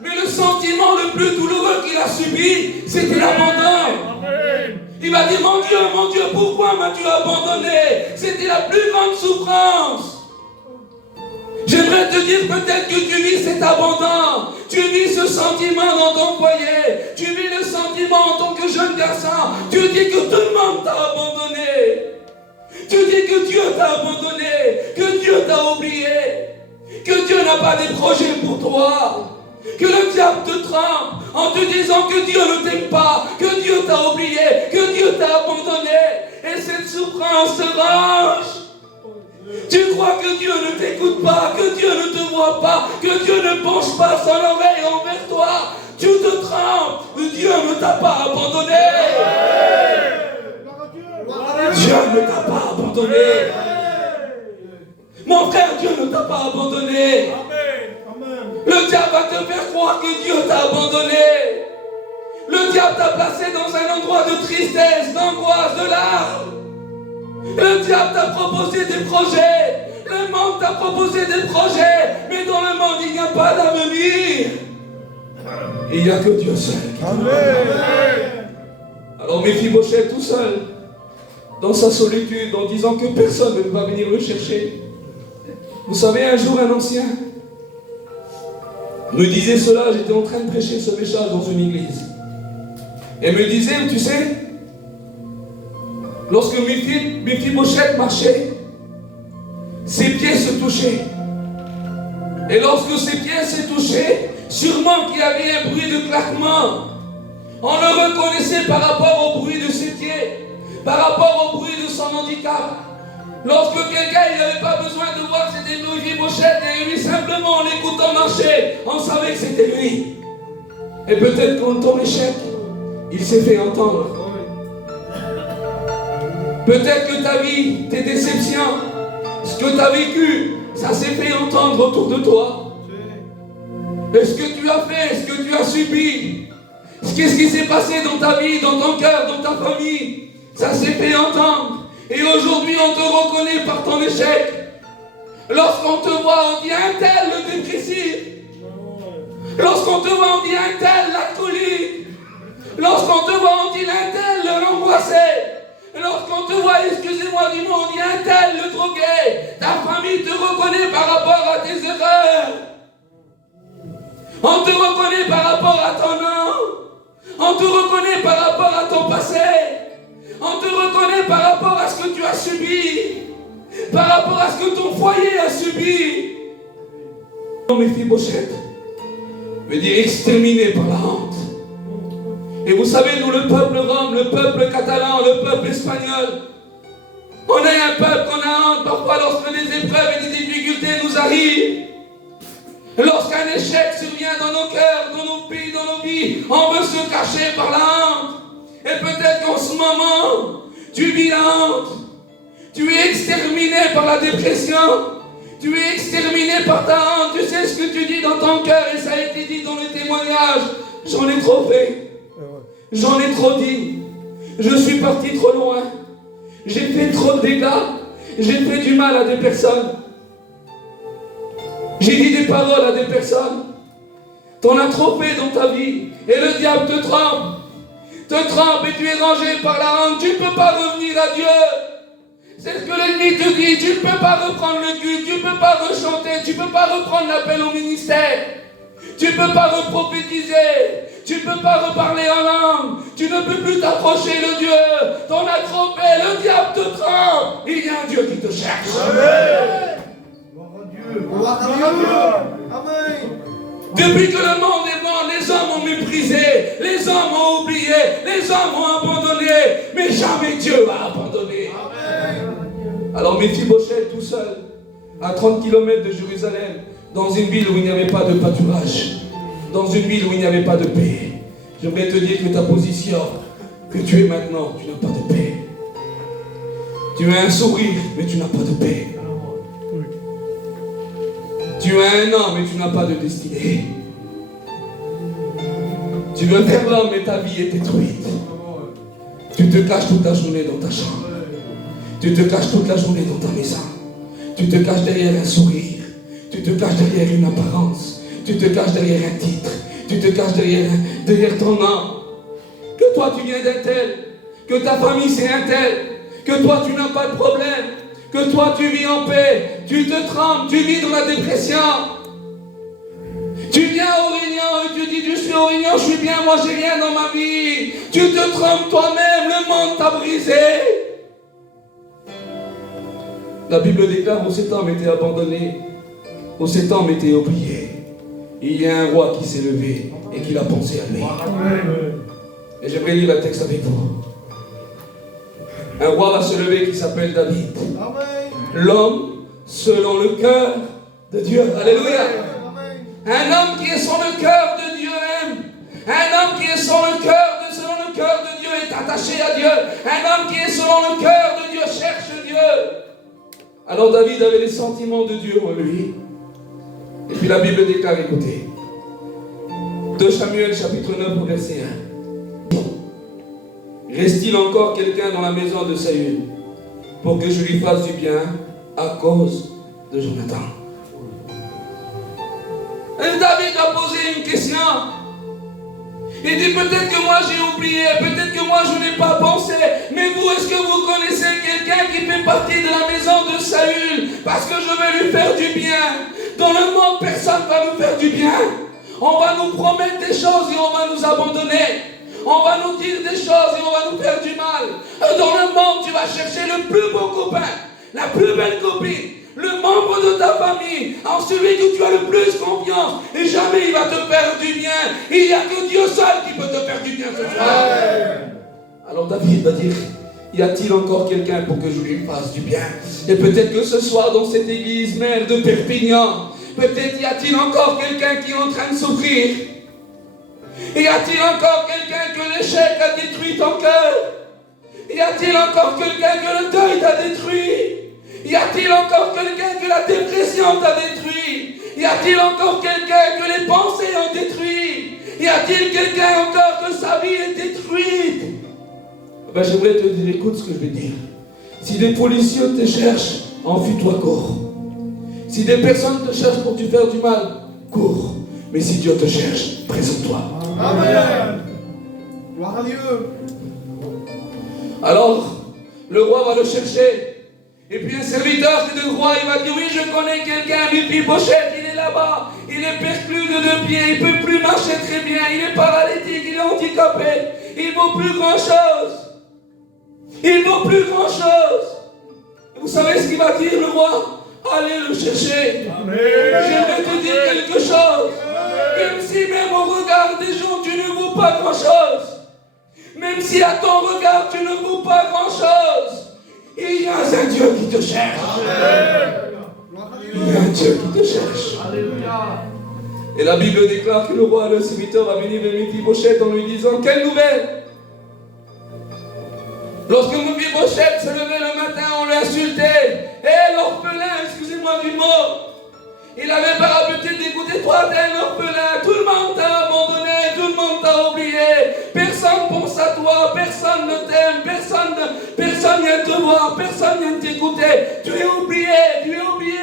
Mais le sentiment le plus douloureux qu'il a subi, c'était l'abandon. Il m'a dit, mon Dieu, pourquoi m'as-tu abandonné? C'était la plus grande souffrance. J'aimerais te dire peut-être que tu vis cet abandon. Tu vis ce sentiment dans ton foyer. Tu vis le sentiment en tant que jeune garçon. Tu dis que tout le monde t'a abandonné. Tu dis que Dieu t'a abandonné, que Dieu t'a oublié, que Dieu n'a pas des projets pour toi, que le diable te trompe en te disant que Dieu ne t'aime pas, que Dieu t'a oublié, que Dieu t'a abandonné. Et cette souffrance se range. Tu crois que Dieu ne t'écoute pas, que Dieu ne te voit pas, que Dieu ne penche pas son oreille envers toi. Tu te trompes, Dieu ne t'a pas abandonné. Dieu ne t'a pas abandonné. Mon frère, Dieu ne t'a pas abandonné. Le diable va te faire croire que Dieu t'a abandonné. Le diable t'a placé dans un endroit de tristesse, d'angoisse, de larmes. Le diable t'a proposé des projets. Le monde t'a proposé des projets. Mais dans le monde, il n'y a pas d'avenir. Il n'y a que Dieu seul. Amen. Alors Méphibosheth tout seul, dans sa solitude, en disant que personne ne va venir le chercher. Vous savez, un jour, un ancien me disait cela, j'étais en train de prêcher ce message dans une église. Et me disait, tu sais, lorsque Méphibosheth marchait, ses pieds se touchaient. Et lorsque ses pieds se touchaient, sûrement qu'il y avait un bruit de claquement. On le reconnaissait par rapport au bruit de ses pieds, par rapport au bruit de son handicap. Lorsque quelqu'un n'avait pas besoin de voir que c'était Méphibosheth, et lui simplement en l'écoutant marcher, on savait que c'était lui. Et peut-être qu'en ton échec, il s'est fait entendre. Peut-être que ta vie, tes déceptions, ce que tu as vécu, ça s'est fait entendre autour de toi. Et ce que tu as fait, ce que tu as subi, qu'est-ce qui s'est passé dans ta vie, dans ton cœur, dans ta famille, ça s'est fait entendre. Et aujourd'hui, on te reconnaît par ton échec. Lorsqu'on te voit, on dit un tel le dépressif. Lorsqu'on te voit, on dit un tel l'alcoolique. Lorsqu'on te voit, on dit un tel l'angoissé. Lorsqu'on te voit, excusez-moi du mot, on dit un tel le drogué. Ta famille te reconnaît par rapport à tes erreurs. On te reconnaît par rapport à ton nom. On te reconnaît par rapport à ton passé. On te reconnaît par rapport à ce que tu as subi. Par rapport à ce que ton foyer a subi. Méphibosheth veut dire exterminé par la honte. Et vous savez, nous, le peuple rome, le peuple catalan, le peuple espagnol, on est un peuple qu'on a honte parfois lorsque des épreuves et des difficultés nous arrivent. Lorsqu'un échec survient dans nos cœurs, dans nos pays, dans nos vies, on veut se cacher par la honte. Et peut-être qu'en ce moment, tu vis la honte. Tu es exterminé par la dépression. Tu es exterminé par ta honte. Tu sais ce que tu dis dans ton cœur et ça a été dit dans le témoignage. J'en ai trop fait. J'en ai trop dit. Je suis parti trop loin. J'ai fait trop de dégâts. J'ai fait du mal à des personnes. J'ai dit des paroles à des personnes. T'en as trop fait dans ta vie. Et le diable te trompe. Te trompe et tu es rangé par la honte. Tu ne peux pas revenir à Dieu. C'est ce que l'ennemi te dit. Tu ne peux pas reprendre le culte. Tu ne peux pas rechanter. Tu ne peux pas reprendre l'appel au ministère. Tu ne peux pas reprophétiser. Tu ne peux pas reparler en langue. Tu ne peux plus t'approcher de Dieu. T'en as trop fait. Le diable te trompe. Il y a un Dieu qui te cherche. Amen. Gloire à Dieu. Amen. Depuis que le monde est mort, les hommes ont méprisé, les hommes ont oublié, les hommes ont abandonné, mais jamais Dieu va abandonner. Amen. Alors Méphibosheth tout seul, à 30 km de Jérusalem, dans une ville où il n'y avait pas de pâturage, dans une ville où il n'y avait pas de paix. J'aimerais te dire que ta position, que tu es maintenant, tu n'as pas de paix. Tu as un sourire, mais tu n'as pas de paix. Tu es un homme et tu n'as pas de destinée. Tu veux faire l'homme et ta vie est détruite. Tu te caches toute la journée dans ta chambre. Tu te caches toute la journée dans ta maison. Tu te caches derrière un sourire. Tu te caches derrière une apparence. Tu te caches derrière un titre. Tu te caches derrière ton nom. Que toi tu viens d'un tel. Que ta famille c'est un tel. Que toi tu n'as pas de problème. Que toi tu vis en paix. Tu te trempes. Tu vis dans la dépression. Tu viens au Réunion et tu dis je suis au Réunion, je suis bien, moi j'ai rien dans ma vie. Tu te trompes toi-même, le monde t'a brisé. La Bible déclare où cet homme était abandonné, où cet homme était oublié. Il y a un roi qui s'est levé et qui a pensé à lui. Et j'aimerais lire le texte avec vous. Un roi va se lever qui s'appelle David. L'homme selon le cœur de Dieu. Alléluia. Un homme qui est selon le cœur de Dieu aime. Un homme qui est selon le cœur de Dieu est attaché à Dieu. Un homme qui est selon le cœur de Dieu cherche Dieu. Alors David avait les sentiments de Dieu en lui. Et puis la Bible déclare, écoutez. 2 Samuel chapitre 9 verset 1. Reste-t-il encore quelqu'un dans la maison de Saül pour que je lui fasse du bien à cause de Jonathan? Et David a posé une question. Il dit peut-être que moi j'ai oublié, peut-être que moi je n'ai pas pensé, mais vous, est-ce que vous connaissez quelqu'un qui fait partie de la maison de Saül parce que je vais lui faire du bien? Dans le monde, personne ne va nous faire du bien. On va nous promettre des choses et on va nous abandonner. On va nous dire des choses et on va nous faire du mal. Dans le monde, tu vas chercher le plus beau copain, la plus belle copine, le membre de ta famille, en celui que tu as le plus confiance, et jamais il va te faire du bien. Il n'y a que Dieu seul qui peut te faire du bien ce soir. Alors David va dire, y a-t-il encore quelqu'un pour que je lui fasse du bien? Et peut-être que ce soir dans cette église mère de Perpignan, peut-être y a-t-il encore quelqu'un qui est en train de souffrir. Y a-t-il encore quelqu'un que l'échec a détruit ton cœur? Y a-t-il encore quelqu'un que le deuil t'a détruit? Y a-t-il encore quelqu'un que la dépression t'a détruit? Y a-t-il encore quelqu'un que les pensées ont détruit? Y a-t-il quelqu'un encore que sa vie est détruite? Ben, j'aimerais te dire, écoute ce que je vais dire. Si des policiers te cherchent, enfuis-toi, cours. Si des personnes te cherchent pour te faire du mal, cours. Mais si Dieu te cherche, présente-toi. Amen. Gloire à Dieu. Alors, le roi va le chercher. Et puis un serviteur du roi, il va dire, oui, je connais quelqu'un, Méphibosheth, il est là-bas, il est perclus de 2 pieds, il ne peut plus marcher très bien, il est paralytique, il est handicapé, il ne vaut plus grand-chose. Il ne vaut plus grand-chose. Vous savez ce qu'il va dire, le roi? Allez le chercher. J'aimerais te dire quelque chose. Même si même au regard des gens, tu ne vaux pas grand-chose. Même si à ton regard, tu ne vaux pas grand-chose. Il y a un Dieu qui te cherche. Il y a un Dieu qui te cherche. Et la Bible déclare que le roi, le serviteur, va venir vers Méphibosheth en lui disant, quelle nouvelle? Lorsque Méphibosheth se levait le matin, on l'insultait. Hé, l'orphelin, excusez-moi du mot. Il n'avait pas l'habitude d'écouter, toi t'es un orphelin, tout le monde t'a abandonné, tout le monde t'a oublié, personne pense à toi, personne ne t'aime, personne vient te voir, personne vient t'écouter, tu es oublié,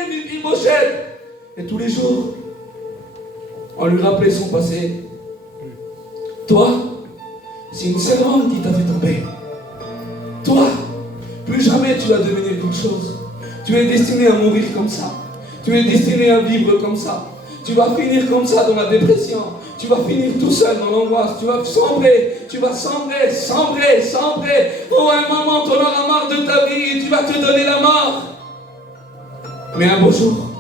Méphibosheth. Et tous les jours, on lui rappelait son passé. Toi, c'est une servante qui t'a fait tomber. Toi, plus jamais tu vas devenir quelque chose. Tu es destiné à mourir comme ça. Tu es destiné à vivre comme ça. Tu vas finir comme ça dans la dépression. Tu vas finir tout seul dans l'angoisse. Tu vas sombrer. Oh, un moment, tu en auras marre de ta vie et tu vas te donner la mort. Mais un beau jour,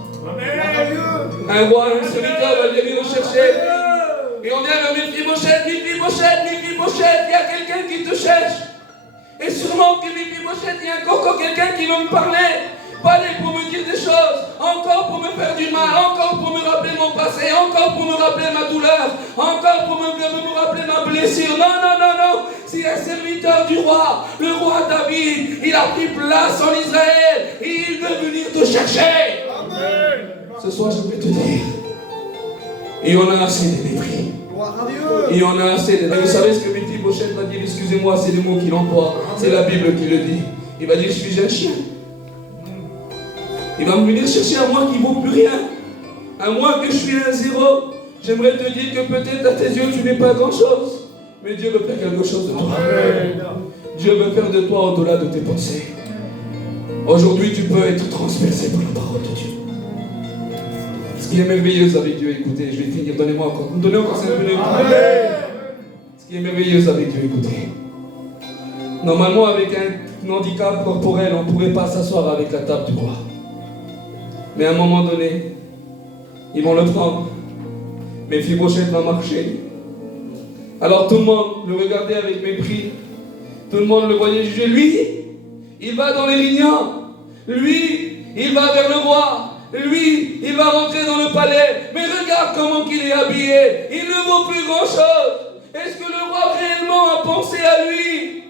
un roi, un serviteur va venir le chercher. Et on vient vers Méphibosheth, il y a quelqu'un qui te cherche. Et sûrement que Méphibosheth, il y a encore quelqu'un qui veut me parler. Parler pour me dire des choses, encore pour me faire du mal, encore pour me rappeler mon passé, encore pour me rappeler ma douleur, encore pour me rappeler ma blessure. Non. C'est un serviteur du roi, le roi David. Il a pris place en Israël et il veut venir te chercher. Amen. Ce soir, je vais te dire, et on a assez de mépris. Et on a assez de... Et vous savez ce que Mephibosheth va dire? Excusez-moi, c'est les mots qu'il emploie. C'est la Bible qui le dit. Il va dire, je suis un chien. Il va me venir chercher à moi qui ne vaut plus rien. À moi que je suis un zéro. J'aimerais te dire que peut-être à tes yeux, tu n'es pas grand-chose. Mais Dieu veut faire quelque chose de toi. Dieu veut faire de toi au-delà de tes pensées. Aujourd'hui, tu peux être transpercé par la parole de Dieu. Ce qui est merveilleux avec Dieu, écoutez, je vais finir, donnez-moi encore. Donnez encore 5 minutes. Ce qui est merveilleux avec Dieu, écoutez. Normalement, avec un handicap corporel, on ne pourrait pas s'asseoir avec la table du roi. Mais à un moment donné, ils vont le prendre. Mephibosheth va marcher. Alors tout le monde le regardait avec mépris. Tout le monde le voyait juger. Lui, il va dans les rignons. Lui, il va vers le roi. Lui, il va rentrer dans le palais. Mais regarde comment il est habillé. Il ne vaut plus grand-chose. Est-ce que le roi réellement a pensé à lui?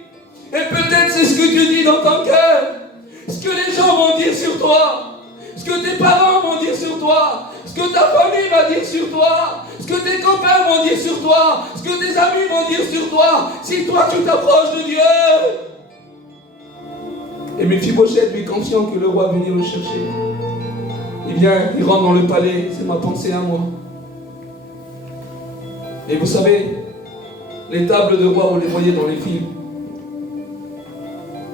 Et peut-être c'est ce que tu dis dans ton cœur. Ce que les gens vont dire sur toi. Ce que tes parents vont dire sur toi. Ce que ta famille va dire sur toi. Ce que tes copains vont dire sur toi. Ce que tes amis vont dire sur toi. Si toi tu t'approches de Dieu. Et Mephibosheth, lui conscient que le roi venait le chercher. Il vient, il rentre dans le palais. C'est ma pensée à moi. Et vous savez, les tables de roi, vous les voyez dans les films.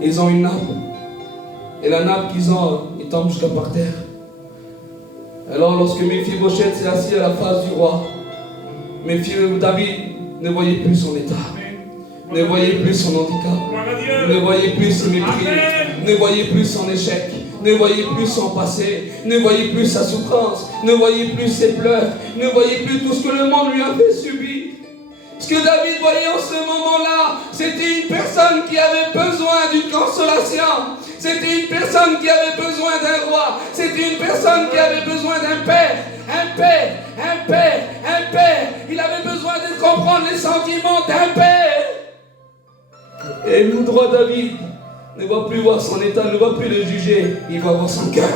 Ils ont une nappe. Et la nappe qu'ils ont, ils tombent jusqu'à par terre. Alors lorsque Mephibosheth s'est assis à la face du roi, David ne voyait plus son état, ne voyait plus son handicap, ne voyait plus ses mépris, ne voyait plus son échec, ne voyait plus son passé, ne voyait plus sa souffrance, ne voyait plus ses pleurs, ne voyait plus tout ce que le monde lui a fait subir. Ce que David voyait en ce moment-là, c'était une personne qui avait besoin d'une consolation. C'était une personne qui avait besoin d'un roi. C'était une personne qui avait besoin d'un père. Un père, un père, un père. Il avait besoin de comprendre les sentiments d'un père. Et le droit David ne va plus voir son état, ne va plus le juger. Il va voir son cœur.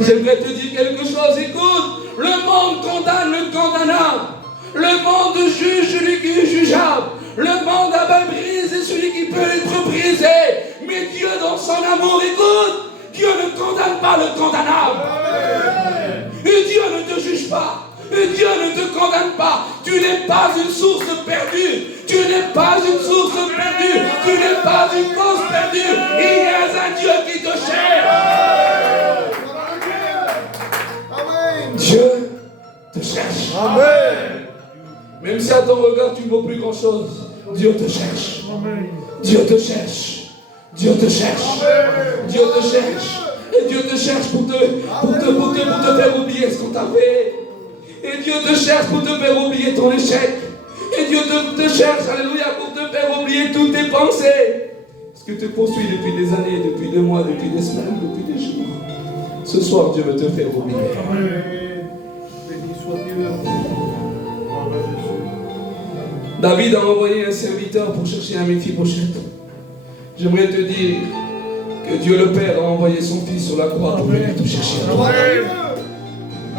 J'aimerais te dire quelque chose. Écoute, le monde condamne le condamnable. Le monde juge celui qui est jugeable. Le monde brise celui qui peut être brisé. Mais Dieu, dans son amour, écoute, Dieu ne condamne pas le condamnable. Et Dieu ne te juge pas. Et Dieu ne te condamne pas. Tu n'es pas une source perdue. Tu n'es pas une source perdue. Tu n'es pas une cause perdue. Il y a un Dieu qui te cherche. Dieu te cherche. Amen. Même si à ton regard tu ne vaux plus grand chose, Dieu te cherche. Dieu te cherche. Dieu te cherche. Dieu te cherche. Et Dieu te cherche pour te faire oublier ce qu'on t'a fait. Et Dieu te cherche pour te faire oublier ton échec. Et Dieu te cherche, alléluia, pour te faire oublier toutes tes pensées. Ce que te poursuit depuis des années, depuis des mois, depuis des semaines, depuis des jours. Ce soir, Dieu veut te faire oublier. Béni soit Dieu. David a envoyé un serviteur pour chercher un Mephibosheth. J'aimerais te dire que Dieu le Père a envoyé son Fils sur la croix pour venir te chercher.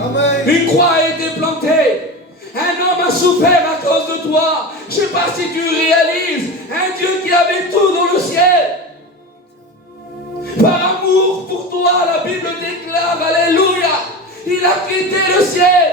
Amen. Une croix a été plantée. Un homme a souffert à cause de toi. Je ne sais pas si tu réalises. Un Dieu qui avait tout dans le ciel. Par amour pour toi, la Bible déclare, alléluia, il a quitté le ciel.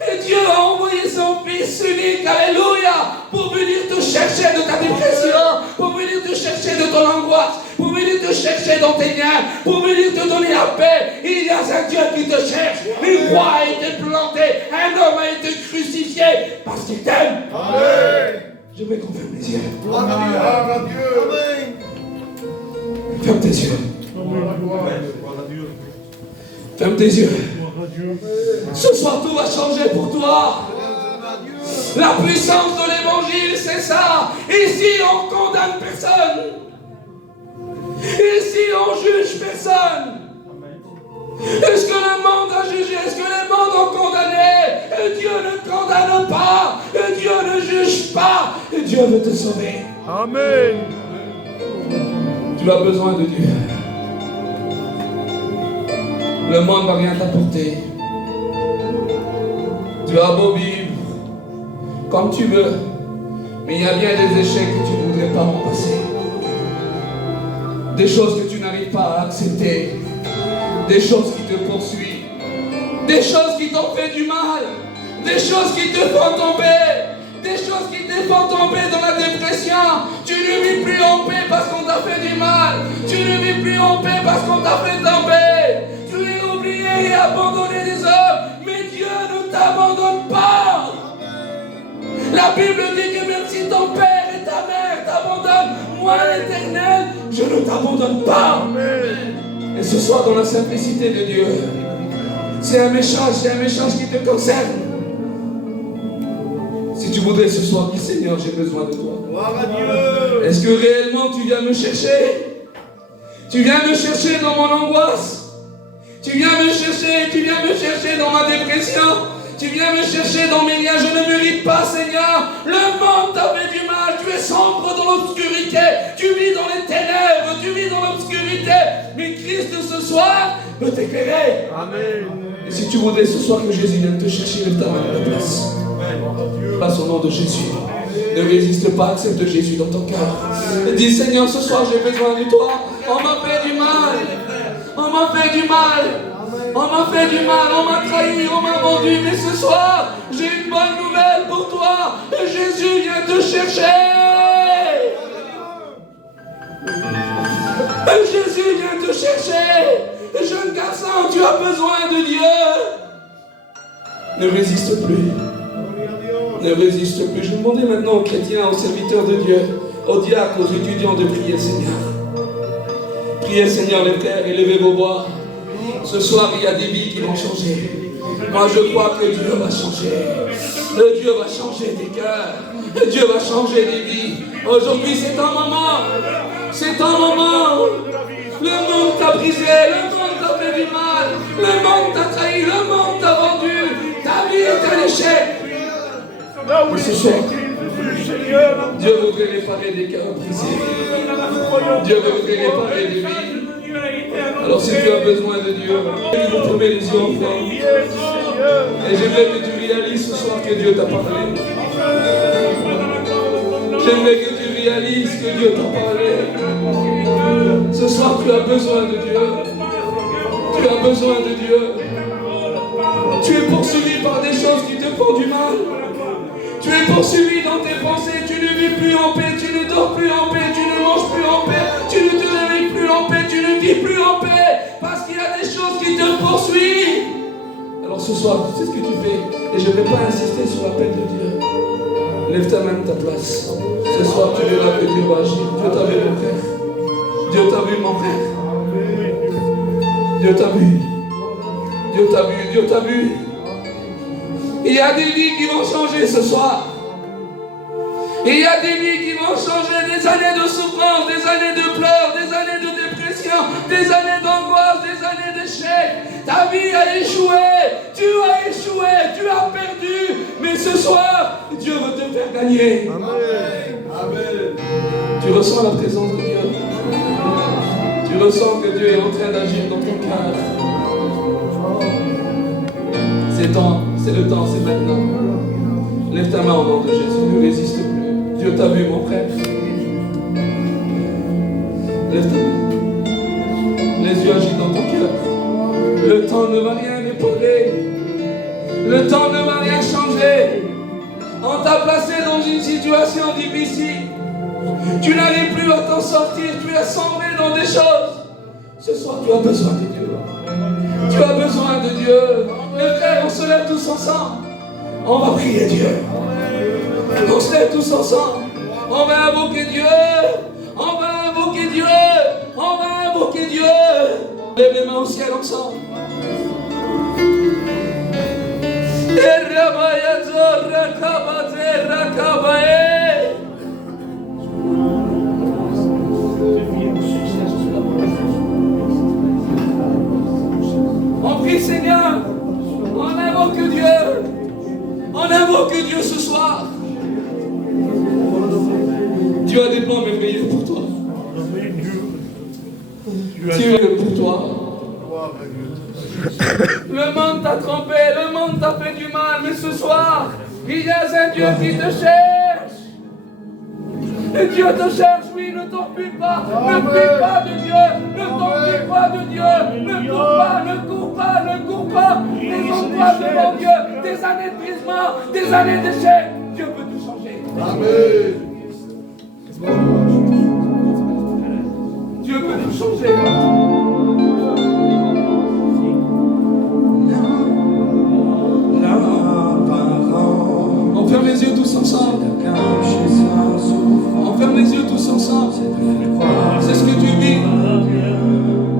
Et Dieu a envoyé son Fils unique, alléluia, pour venir te chercher de ta dépression, pour venir te chercher de ton angoisse, pour venir te chercher dans tes liens, pour venir te donner la paix. Il y a un Dieu qui te cherche. Une croix a été plantée, un homme a été crucifié parce qu'il t'aime. Amen. Je vais qu'on ferme les yeux. Amen. Ferme tes yeux. Ferme tes yeux. Ce soir, tout va changer pour toi. La puissance de l'évangile, c'est ça. Ici, on ne condamne personne. Ici, on ne juge personne. Est-ce que le monde a jugé? Est-ce que le monde a condamné? Et Dieu ne condamne pas. Et Dieu ne juge pas. Et Dieu veut te sauver. Amen. Tu as besoin de Dieu. Le monde ne va rien t'apporter. Tu as beau vivre comme tu veux, mais il y a bien des échecs que tu ne voudrais pas en passer. Des choses que tu n'arrives pas à accepter. Des choses qui te poursuivent. Des choses qui t'ont fait du mal. Des choses qui te font tomber. Des choses qui te font tomber dans la dépression. Tu ne vis plus en paix parce qu'on t'a fait du mal. Tu ne vis plus en paix parce qu'on t'a fait tomber. Tu es oublié et abandonné des hommes. Mais Dieu ne t'abandonne pas. La Bible dit que même si ton père et ta mère t'abandonnent, moi l'Éternel, je ne t'abandonne pas. Et ce soir, dans la simplicité de Dieu, c'est un message qui te concerne. Si tu voudrais ce soir dire, Seigneur, j'ai besoin de toi. Gloire à Dieu. Est-ce que réellement tu viens me chercher? Tu viens me chercher dans mon angoisse. Tu viens me chercher dans ma dépression. Tu viens me chercher dans mes liens. Je ne mérite pas, Seigneur. Le monde t'a fait du mal. Tu es sombre dans l'obscurité. Tu vis dans les ténèbres. Tu vis dans l'obscurité. Mais Christ ce soir peut t'éclairer. Amen. Et si tu voudrais ce soir que Jésus vienne te chercher, lève ta main à la place. Passe au nom de Jésus. Ne résiste pas, accepte Jésus dans ton cœur. Et dis, Seigneur, ce soir j'ai besoin de toi. On m'a fait du mal. On m'a fait du mal. On m'a fait du mal. On m'a trahi. On m'a vendu. Mais ce soir, j'ai une bonne nouvelle pour toi. Et Jésus vient te chercher. Et Jésus vient te chercher. Jeune garçon, tu as besoin de Dieu. Ne résiste plus. Ne résiste plus. Je demandais maintenant aux chrétiens, aux serviteurs de Dieu, aux diacres, aux étudiants de prier, Seigneur. Priez, Seigneur, les frères, élevez vos voix. Ce soir, il y a des vies qui vont changer. Moi, je crois que Dieu va changer. Dieu va changer des cœurs. Dieu va changer des vies. Aujourd'hui, c'est un moment. C'est un moment. Le monde t'a brisé. Le monde t'a fait du mal. Le monde t'a trahi. Le monde t'a vendu. Ta vie est un échec. Mais c'est cher. Dieu voudrait réparer des cœurs brisés. Dieu voudrait réparer des vies. Alors si tu as besoin de Dieu, tu peux fermer les yeux encore. Et j'aimerais que tu réalises ce soir que Dieu t'a parlé. J'aimerais que tu réalises que Dieu t'a parlé. Ce soir tu as besoin de Dieu. Tu as besoin de Dieu. Tu es poursuivi par des choses qui te font du mal. Tu es poursuivi dans tes pensées, tu ne vis plus en paix, tu ne dors plus en paix, tu ne manges plus en paix, tu ne te réveilles plus en paix, tu ne vis plus en paix, parce qu'il y a des choses qui te poursuivent. Alors ce soir, tu sais ce que tu fais, et je ne vais pas insister sur l'appel de Dieu. Lève ta main de ta place. Ce soir, tu verras que Dieu va agir. Dieu t'a vu, mon frère. Dieu t'a vu, mon frère. Dieu t'a vu. Dieu t'a vu, Dieu t'a vu. Il y a des vies qui vont changer ce soir. Il y a des vies qui vont changer. Des années de souffrance, des années de pleurs, des années de dépression, des années d'angoisse, des années d'échec. Ta vie a échoué. Tu as échoué. Tu as perdu. Mais ce soir, Dieu veut te faire gagner. Amen. Amen. Tu ressens la présence de Dieu. Tu ressens que Dieu est en train d'agir dans ton cœur. C'est le temps, c'est maintenant. Lève ta main au nom de Jésus, ne résiste plus. Dieu t'a vu, mon frère. Lève ta main. Les yeux agissent dans ton cœur. Le temps ne va rien épauler. Le temps ne va rien changer. On t'a placé dans une situation difficile. Tu n'arrives plus à t'en sortir. Tu es sombré dans des choses. Ce soir, tu as besoin de Dieu. Tu as besoin de Dieu. Les frères, on se lève tous ensemble. On va prier Dieu. On se lève tous ensemble. On va invoquer Dieu. On va invoquer Dieu. On va invoquer Dieu. Lève les mains au ciel ensemble. On prie Seigneur. On invoque Dieu. On invoque Dieu ce soir. Dieu a des plans merveilleux pour toi. Dieu est pour toi. Le monde t'a trompé, le monde t'a t'a fait du mal, mais ce soir, il y a un Dieu qui te cherche. Et Dieu te cherche, oui, ne t'enfuis pas. Ne fuis pas de Dieu. Ne t'enfuis pas de Dieu. Ne cours pas, ne cours pas, ne cours pas. Des angoisses devant Dieu, des années de brisement, des années d'échec. Dieu peut tout changer. Amen. Dieu peut tout changer. On ferme les yeux tous ensemble. On ferme les yeux tous ensemble. C'est ce que tu vis.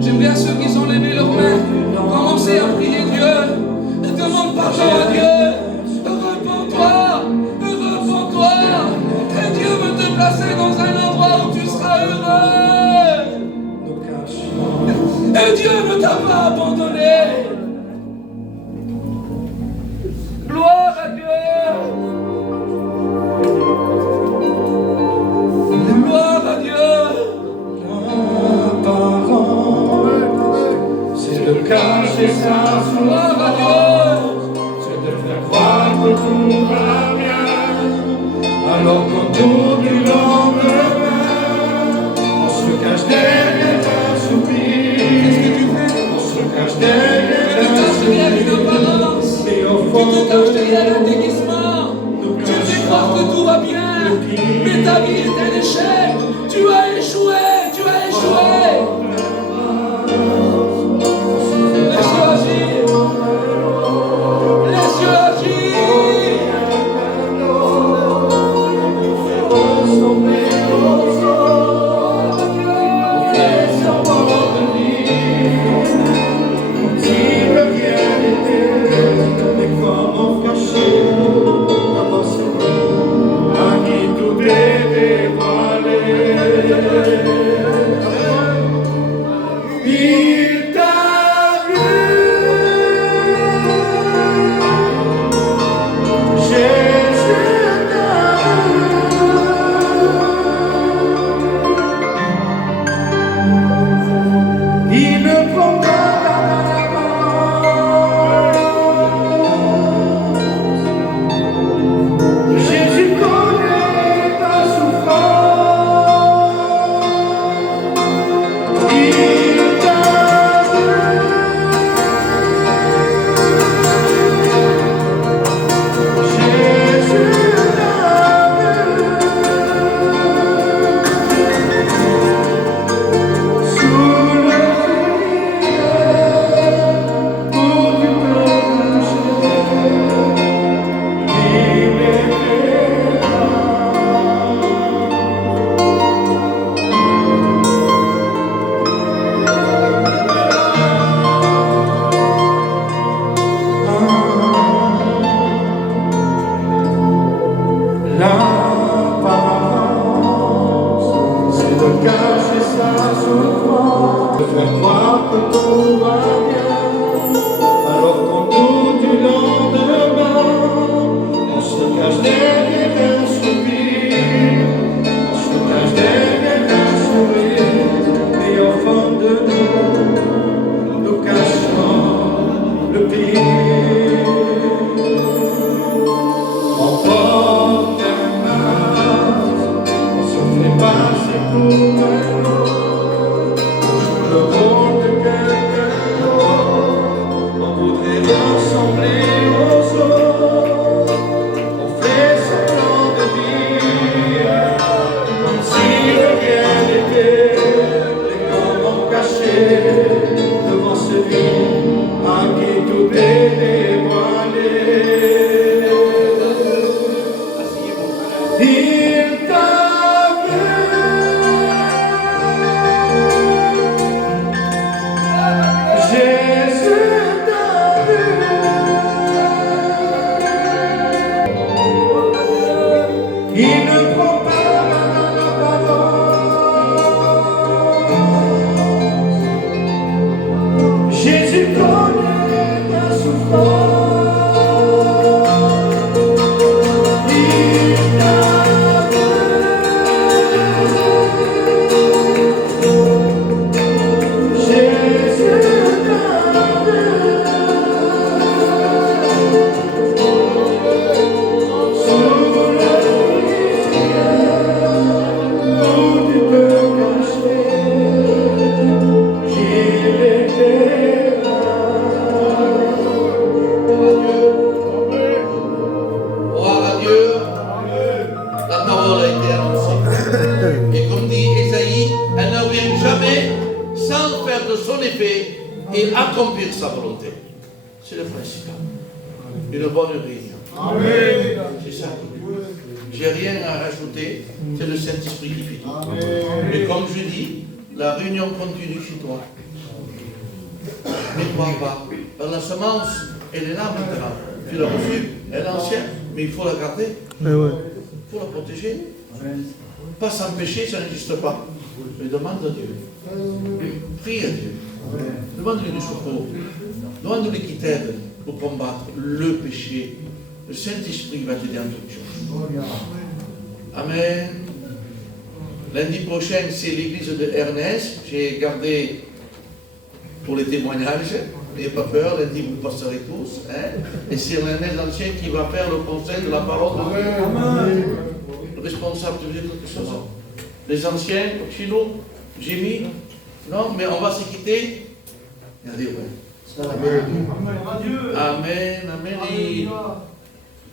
J'aime bien ceux qui ont levé leurs mains. Commencez à prier Dieu. Demande pardon à Dieu. Repends-toi. Repends-toi. Et Dieu veut te placer dans un endroit où tu seras heureux. Et Dieu ne t'a pas abandonné. Gloire à Dieu. Gloire à Dieu. C'est de cacher sa Gloire à Dieu. c'est de faire croire que tout va bien, alors quand tout du lendemain, on se cache derrière un soupir. Qu'est-ce que tu fais? On se cache Tu derrière te un caches derrière une soupir. apparence. Mais au Tu fond te caches derrière un déguisement. Tu fais croire que tout va bien. Mais ta vie est un échec. Tu as échoué. Tu as échoué. Laisse-le agir. Laisse-le agir. si le bien était, mais comment cacher dans son à qui tout est dévoilé. et accomplir sa volonté. C'est le principal. Une bonne réunion. C'est ça. J'ai rien à rajouter, c'est le Saint-Esprit qui fait tout. Mais comme je dis, la réunion continue chez toi. Mais crois pas. La semence, elle est là maintenant. Tu l'as reçue, elle est ancienne, mais il faut la garder. Il faut la protéger. Pas s'empêcher, ça n'existe pas. Mais demande à Dieu. Prie à Dieu. Demande-lui du secours. Demande-lui qu'il t'aide pour combattre le péché. Le Saint-Esprit va t'aider en toutes choses. Amen. Lundi prochain, c'est l'église de Ernest. J'ai gardé pour les témoignages. N'ayez pas peur, lundi vous passerez tous. Hein? Et c'est Ernest Ancien qui va faire le conseil de la parole de Dieu. Le responsable, tu veux dire quelque chose? Les anciens, chez nous, j'ai mis. Non, mais on va se quitter. Regardez, ouais. Amen, amen. Et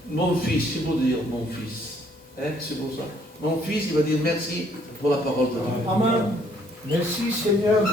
mon fils, c'est beau de dire mon fils. Hein, c'est beau ça. Mon fils, il va dire merci pour la parole de Dieu. Amen. Merci Seigneur.